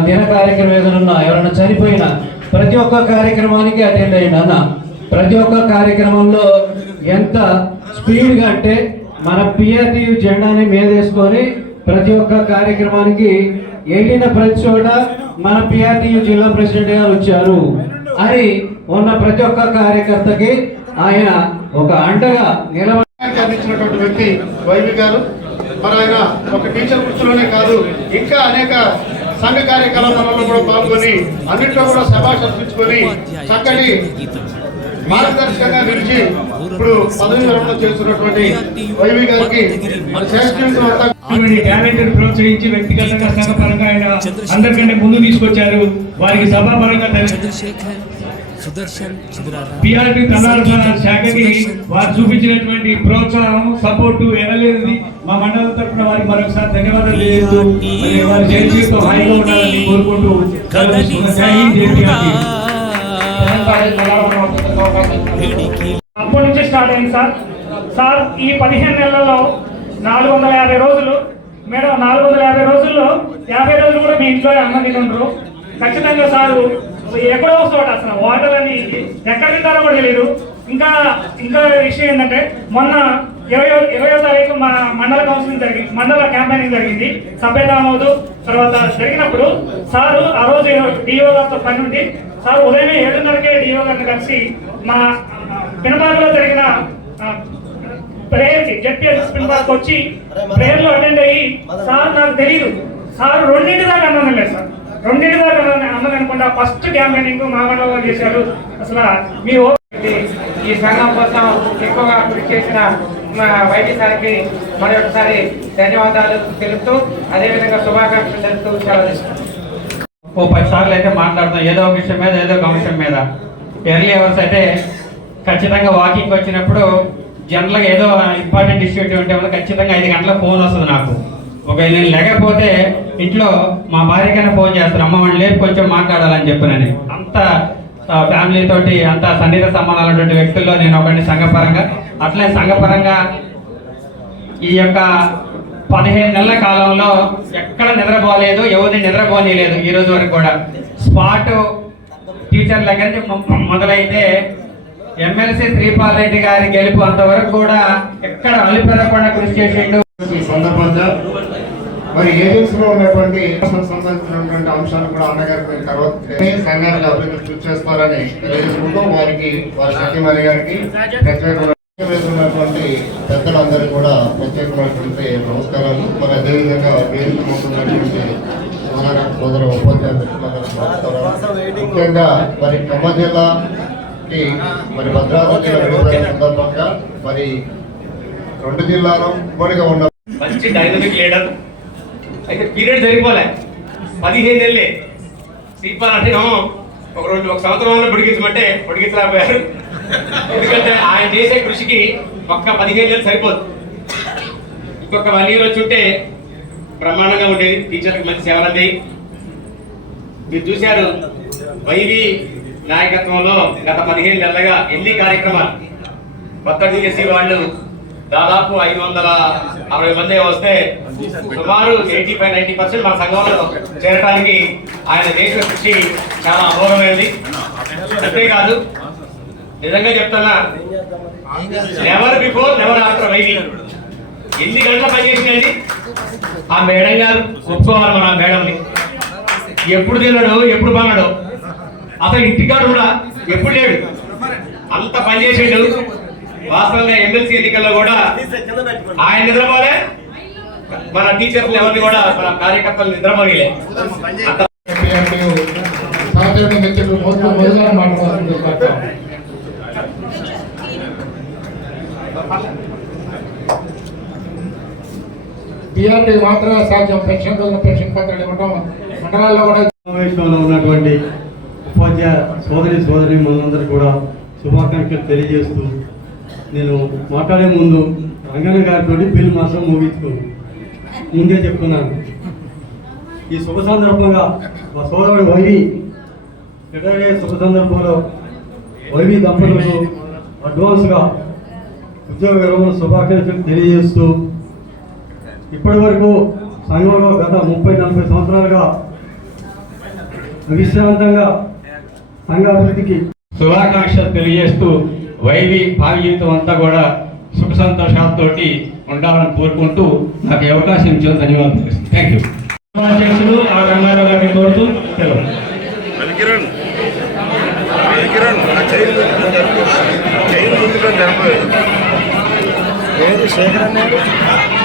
దిన కార్యక్రమం ఏదైనా ఎవరైనా చనిపోయినా ప్రతి ఒక్క కార్యక్రమానికి అటెండ్ అయినా అన్న. ప్రతి ఒక్క కార్యక్రమంలో ఎంత స్పీడ్గా అంటే మన పిఆర్టీయు జెండాని మీదేసుకొని ప్రతి ఒక్క కార్యక్రమానికి వెళ్ళిన ప్రతి చోట మన పిఆర్టీయు జిల్లా ప్రెసిడెంట్ గారు వచ్చారు అని ఉన్న ప్రతి ఒక్క కార్యకర్తకి ఆయన ఒక అండగా అందించినటువంటి వ్యక్తి వైవి గారు. మరి ఆయన ఒక టీచర్ వృత్తిలోనే కాదు, ఇంకా అనేక సంఘ కార్యకలాపాలలో కూడా పాల్గొని అన్నింటిలో కూడా శభాష్ అర్పించుకొని చక్కటి మార్గదర్శకంగా నిలిచి ఇప్పుడు పదవి విరమణ చేస్తున్నటువంటి వైవి గారికి టాలెంట్ ప్రోత్సహించి వ్యక్తిగతంగా సంఘపరంగా ఆయన అందరికంటే ముందు తీసుకొచ్చారు. వారికి సభాపరంగా పిఆర్టీ తనాల శాఖకి వారు చూపించినటువంటి ప్రోత్సాహం, సపోర్టు ఎనలేదు. మా మండలం తరఫున వారికి మరొకసారి ధన్యవాదాలు తెలియజేస్తూ వారి జయంతితో హాయిగా ఉండాలని కోరుకుంటూ అప్పటి నుంచి స్టార్ట్ అయింది సార్. సార్ ఈ 15 నెలల్లో 450 రోజులు మేడం, 450 రోజుల్లో 50 రోజులు కూడా మీ ఇంట్లో అన్నం తింటారు. ఖచ్చితంగా సారు ఎక్కడో చోట అసలు వాటర్ అని ఎక్కడ తింటారో కూడా తెలియదు. ఇంకా విషయం ఏంటంటే మొన్న 20వ తారీఖు మా మండల కౌన్సిలింగ్ జరిగింది, మండల క్యాంపెయినింగ్ జరిగింది సభ్యతామోదు తర్వాత జరిగినప్పుడు సారు ఆ రోజు డిఓ గారితో పని ఉండి సార్ ఉదయమే 7:30కే డిఓ గారిని కలిసి మా పినపాకలో జరిగిన ప్రేయర్కి జెడ్పీఎస్ పినపాకకు వచ్చి ప్రేయర్లో అటెండ్ అయ్యి సార్ నాకు తెలియదు సార్ 2 దాకా అన్నం లేదు సార్, 2 దాకా అన్నం అనుకుంటా ఫస్ట్ క్యాంపెయినింగ్ మా మండలంలో చేశారు. అసలు మీ ఈ సంఘం కోసం ఎక్కువగా కృషి చేసిన వైద్య సార్కి మరొకసారి ధన్యవాదాలు తెలుపుతూ అదేవిధంగా శుభాకాంక్షలు తెలుపుతూ సెలవు. 10 సార్లు అయితే మాట్లాడతాం ఏదో ఒక విషయం మీద, ఏదో ఒక అంశం మీద. ఎర్లీ అవర్స్ అయితే ఖచ్చితంగా వాకింగ్ వచ్చినప్పుడు జనరల్గా ఏదో ఇంపార్టెంట్ ఇష్యూ ఉంటే ఖచ్చితంగా 5 గంటలకు ఫోన్ వస్తుంది నాకు. ఒకవేళ నేను లేకపోతే ఇంట్లో మా భార్యకైనా ఫోన్ చేస్తారు, అమ్మ వాళ్ళు లేపు కొంచెం మాట్లాడాలని చెప్పినని. అంత ఫ్యామిలీ తోటి అంత సన్నిహిత సంబంధాలైనటువంటి వ్యక్తుల్లో నేను ఒకటి సంఘపరంగా. అట్లే సంఘపరంగా ఈ యొక్క 15 నెలల కాలంలో ఎక్కడ నిద్రపోలేదు, ఎవరిని నిద్రపోనీయలేదు ఈ రోజు వరకు కూడా. స్పాట్ టీచర్ దగ్గర నుంచి మొదలైతే ఎమ్మెల్సీ శ్రీపాల్ రెడ్డి గారి గెలుపు అంతవరకు కూడా ఎక్కడ అలుపెరగకుండా కృషి చేసిండు. ఈ సందర్భంగా మరి ఏజెన్సీ లో ఉన్నటువంటి సంబంధించినటువంటి అంశాలు కూడా అన్నగారి తర్వాత సంఘానికి అభివృద్ధి కృషి చేస్తారని తెలియజేసుకుంటూ వారికి వారి సత్యమణి గారికి ప్రత్యేకమైనటువంటి పెద్దలందరికీ కూడా ప్రత్యేకమైనటువంటి నమస్కారాలు. మరి అదేవిధంగా వేదికమవుతున్నటువంటి సోదర ఉపాధ్యాయులకు నమస్కారాలు. ముఖ్యంగా మరి ఖమ్మం జిల్లాకి మరి భద్రాద్రి జిల్లా విడుదల సందర్భంగా మరి 2 జిల్లాలో ఉమ్మడిగా ఉన్న మంచి డైనమిక్ లీడర్. అయితే పీరియడ్ సరిపోలే, 15 ఏళ్ళే శ్రీపాల్ అంటే ఒక సంవత్సరంలో పొడిగించమంటే పొడిగించలేకపోయారు. ఎందుకంటే ఆయన చేసే కృషికి ఒక్క 15 ఏళ్ళు సరిపోదు. ఇంకొక 1 year వచ్చి ఉంటే బ్రహ్మాండంగా ఉండేది. టీచర్లకు మంచి సేవలు అందాయి. మీరు చూశారు వైవి నాయకత్వంలో గత 15 నెలలుగా ఎన్ని కార్యక్రమాలు. కొత్త డిఎస్సి వాళ్ళు దాదాపు 560 మంది వస్తే సుమారు 85-90% మన సంఘంలో చేరడానికి ఆయన చేసిన కృషి చాలా అమోఘమైనది. అంతేకాదు నిజంగా చెప్తున్నా, never before never after YV ఎన్ని గంటల పనిచేసినది ఆ మేడం గారు ఒప్పుకోవాలి. మన మేడంని ఎప్పుడు తిన్నాడు, ఎప్పుడు బాగాడు, అసలు ఇంటికాడు కూడా ఎప్పుడు లేడు, అంత పనిచేసాడు. వాస్తవంగా ఎమ్మెల్సీ ఎన్నికల్లో కూడా ఆయన నిద్రపోలే, మన టీచర్లు ఎవరిని కూడా మన కార్యకర్తలు నిద్రపోలే. టీఆర్టీ మాత్రమే సాధ్యం. పెన్షన్ పత్రాలు ఇవ్వడం మండలాల్లో కూడా. సమావేశంలో ఉన్నటువంటి ఉపాధ్యాయ సోదరి మనందరికీ కూడా శుభాకాంక్షలు తెలియజేస్తూ, నేను మాట్లాడే ముందు రంగన్న గారితో బిల్ మాత్రం ముగించుకోను, ముందే చెప్తున్నాను. ఈ శుభ సందర్భంగా మా సోదరుడు వైవి రిటైర్ శుభ సందర్భంలో వైవి దంపతులకు అడ్వాన్స్గా ఉద్యోగ విరమణ శుభాకాంక్షలు తెలియజేస్తూ, ఇప్పటి వరకు సంఘంలో గత 30-40 సంవత్సరాలుగా విశ్రాంతంగా సంఘ అభివృద్ధికి శుభాకాంక్షలు తెలియజేస్తూ, వైవి భావి జీవితం అంతా కూడా సుఖ సంతోషాలతోటి ఉండాలని కోరుకుంటూ నాకు ఈ అవకాశం ఇచ్చిన ధన్యవాదాలు. Thank you. అధ్యక్షులు ఆ గంగారావు గారిని కోరుతూ శేఖర్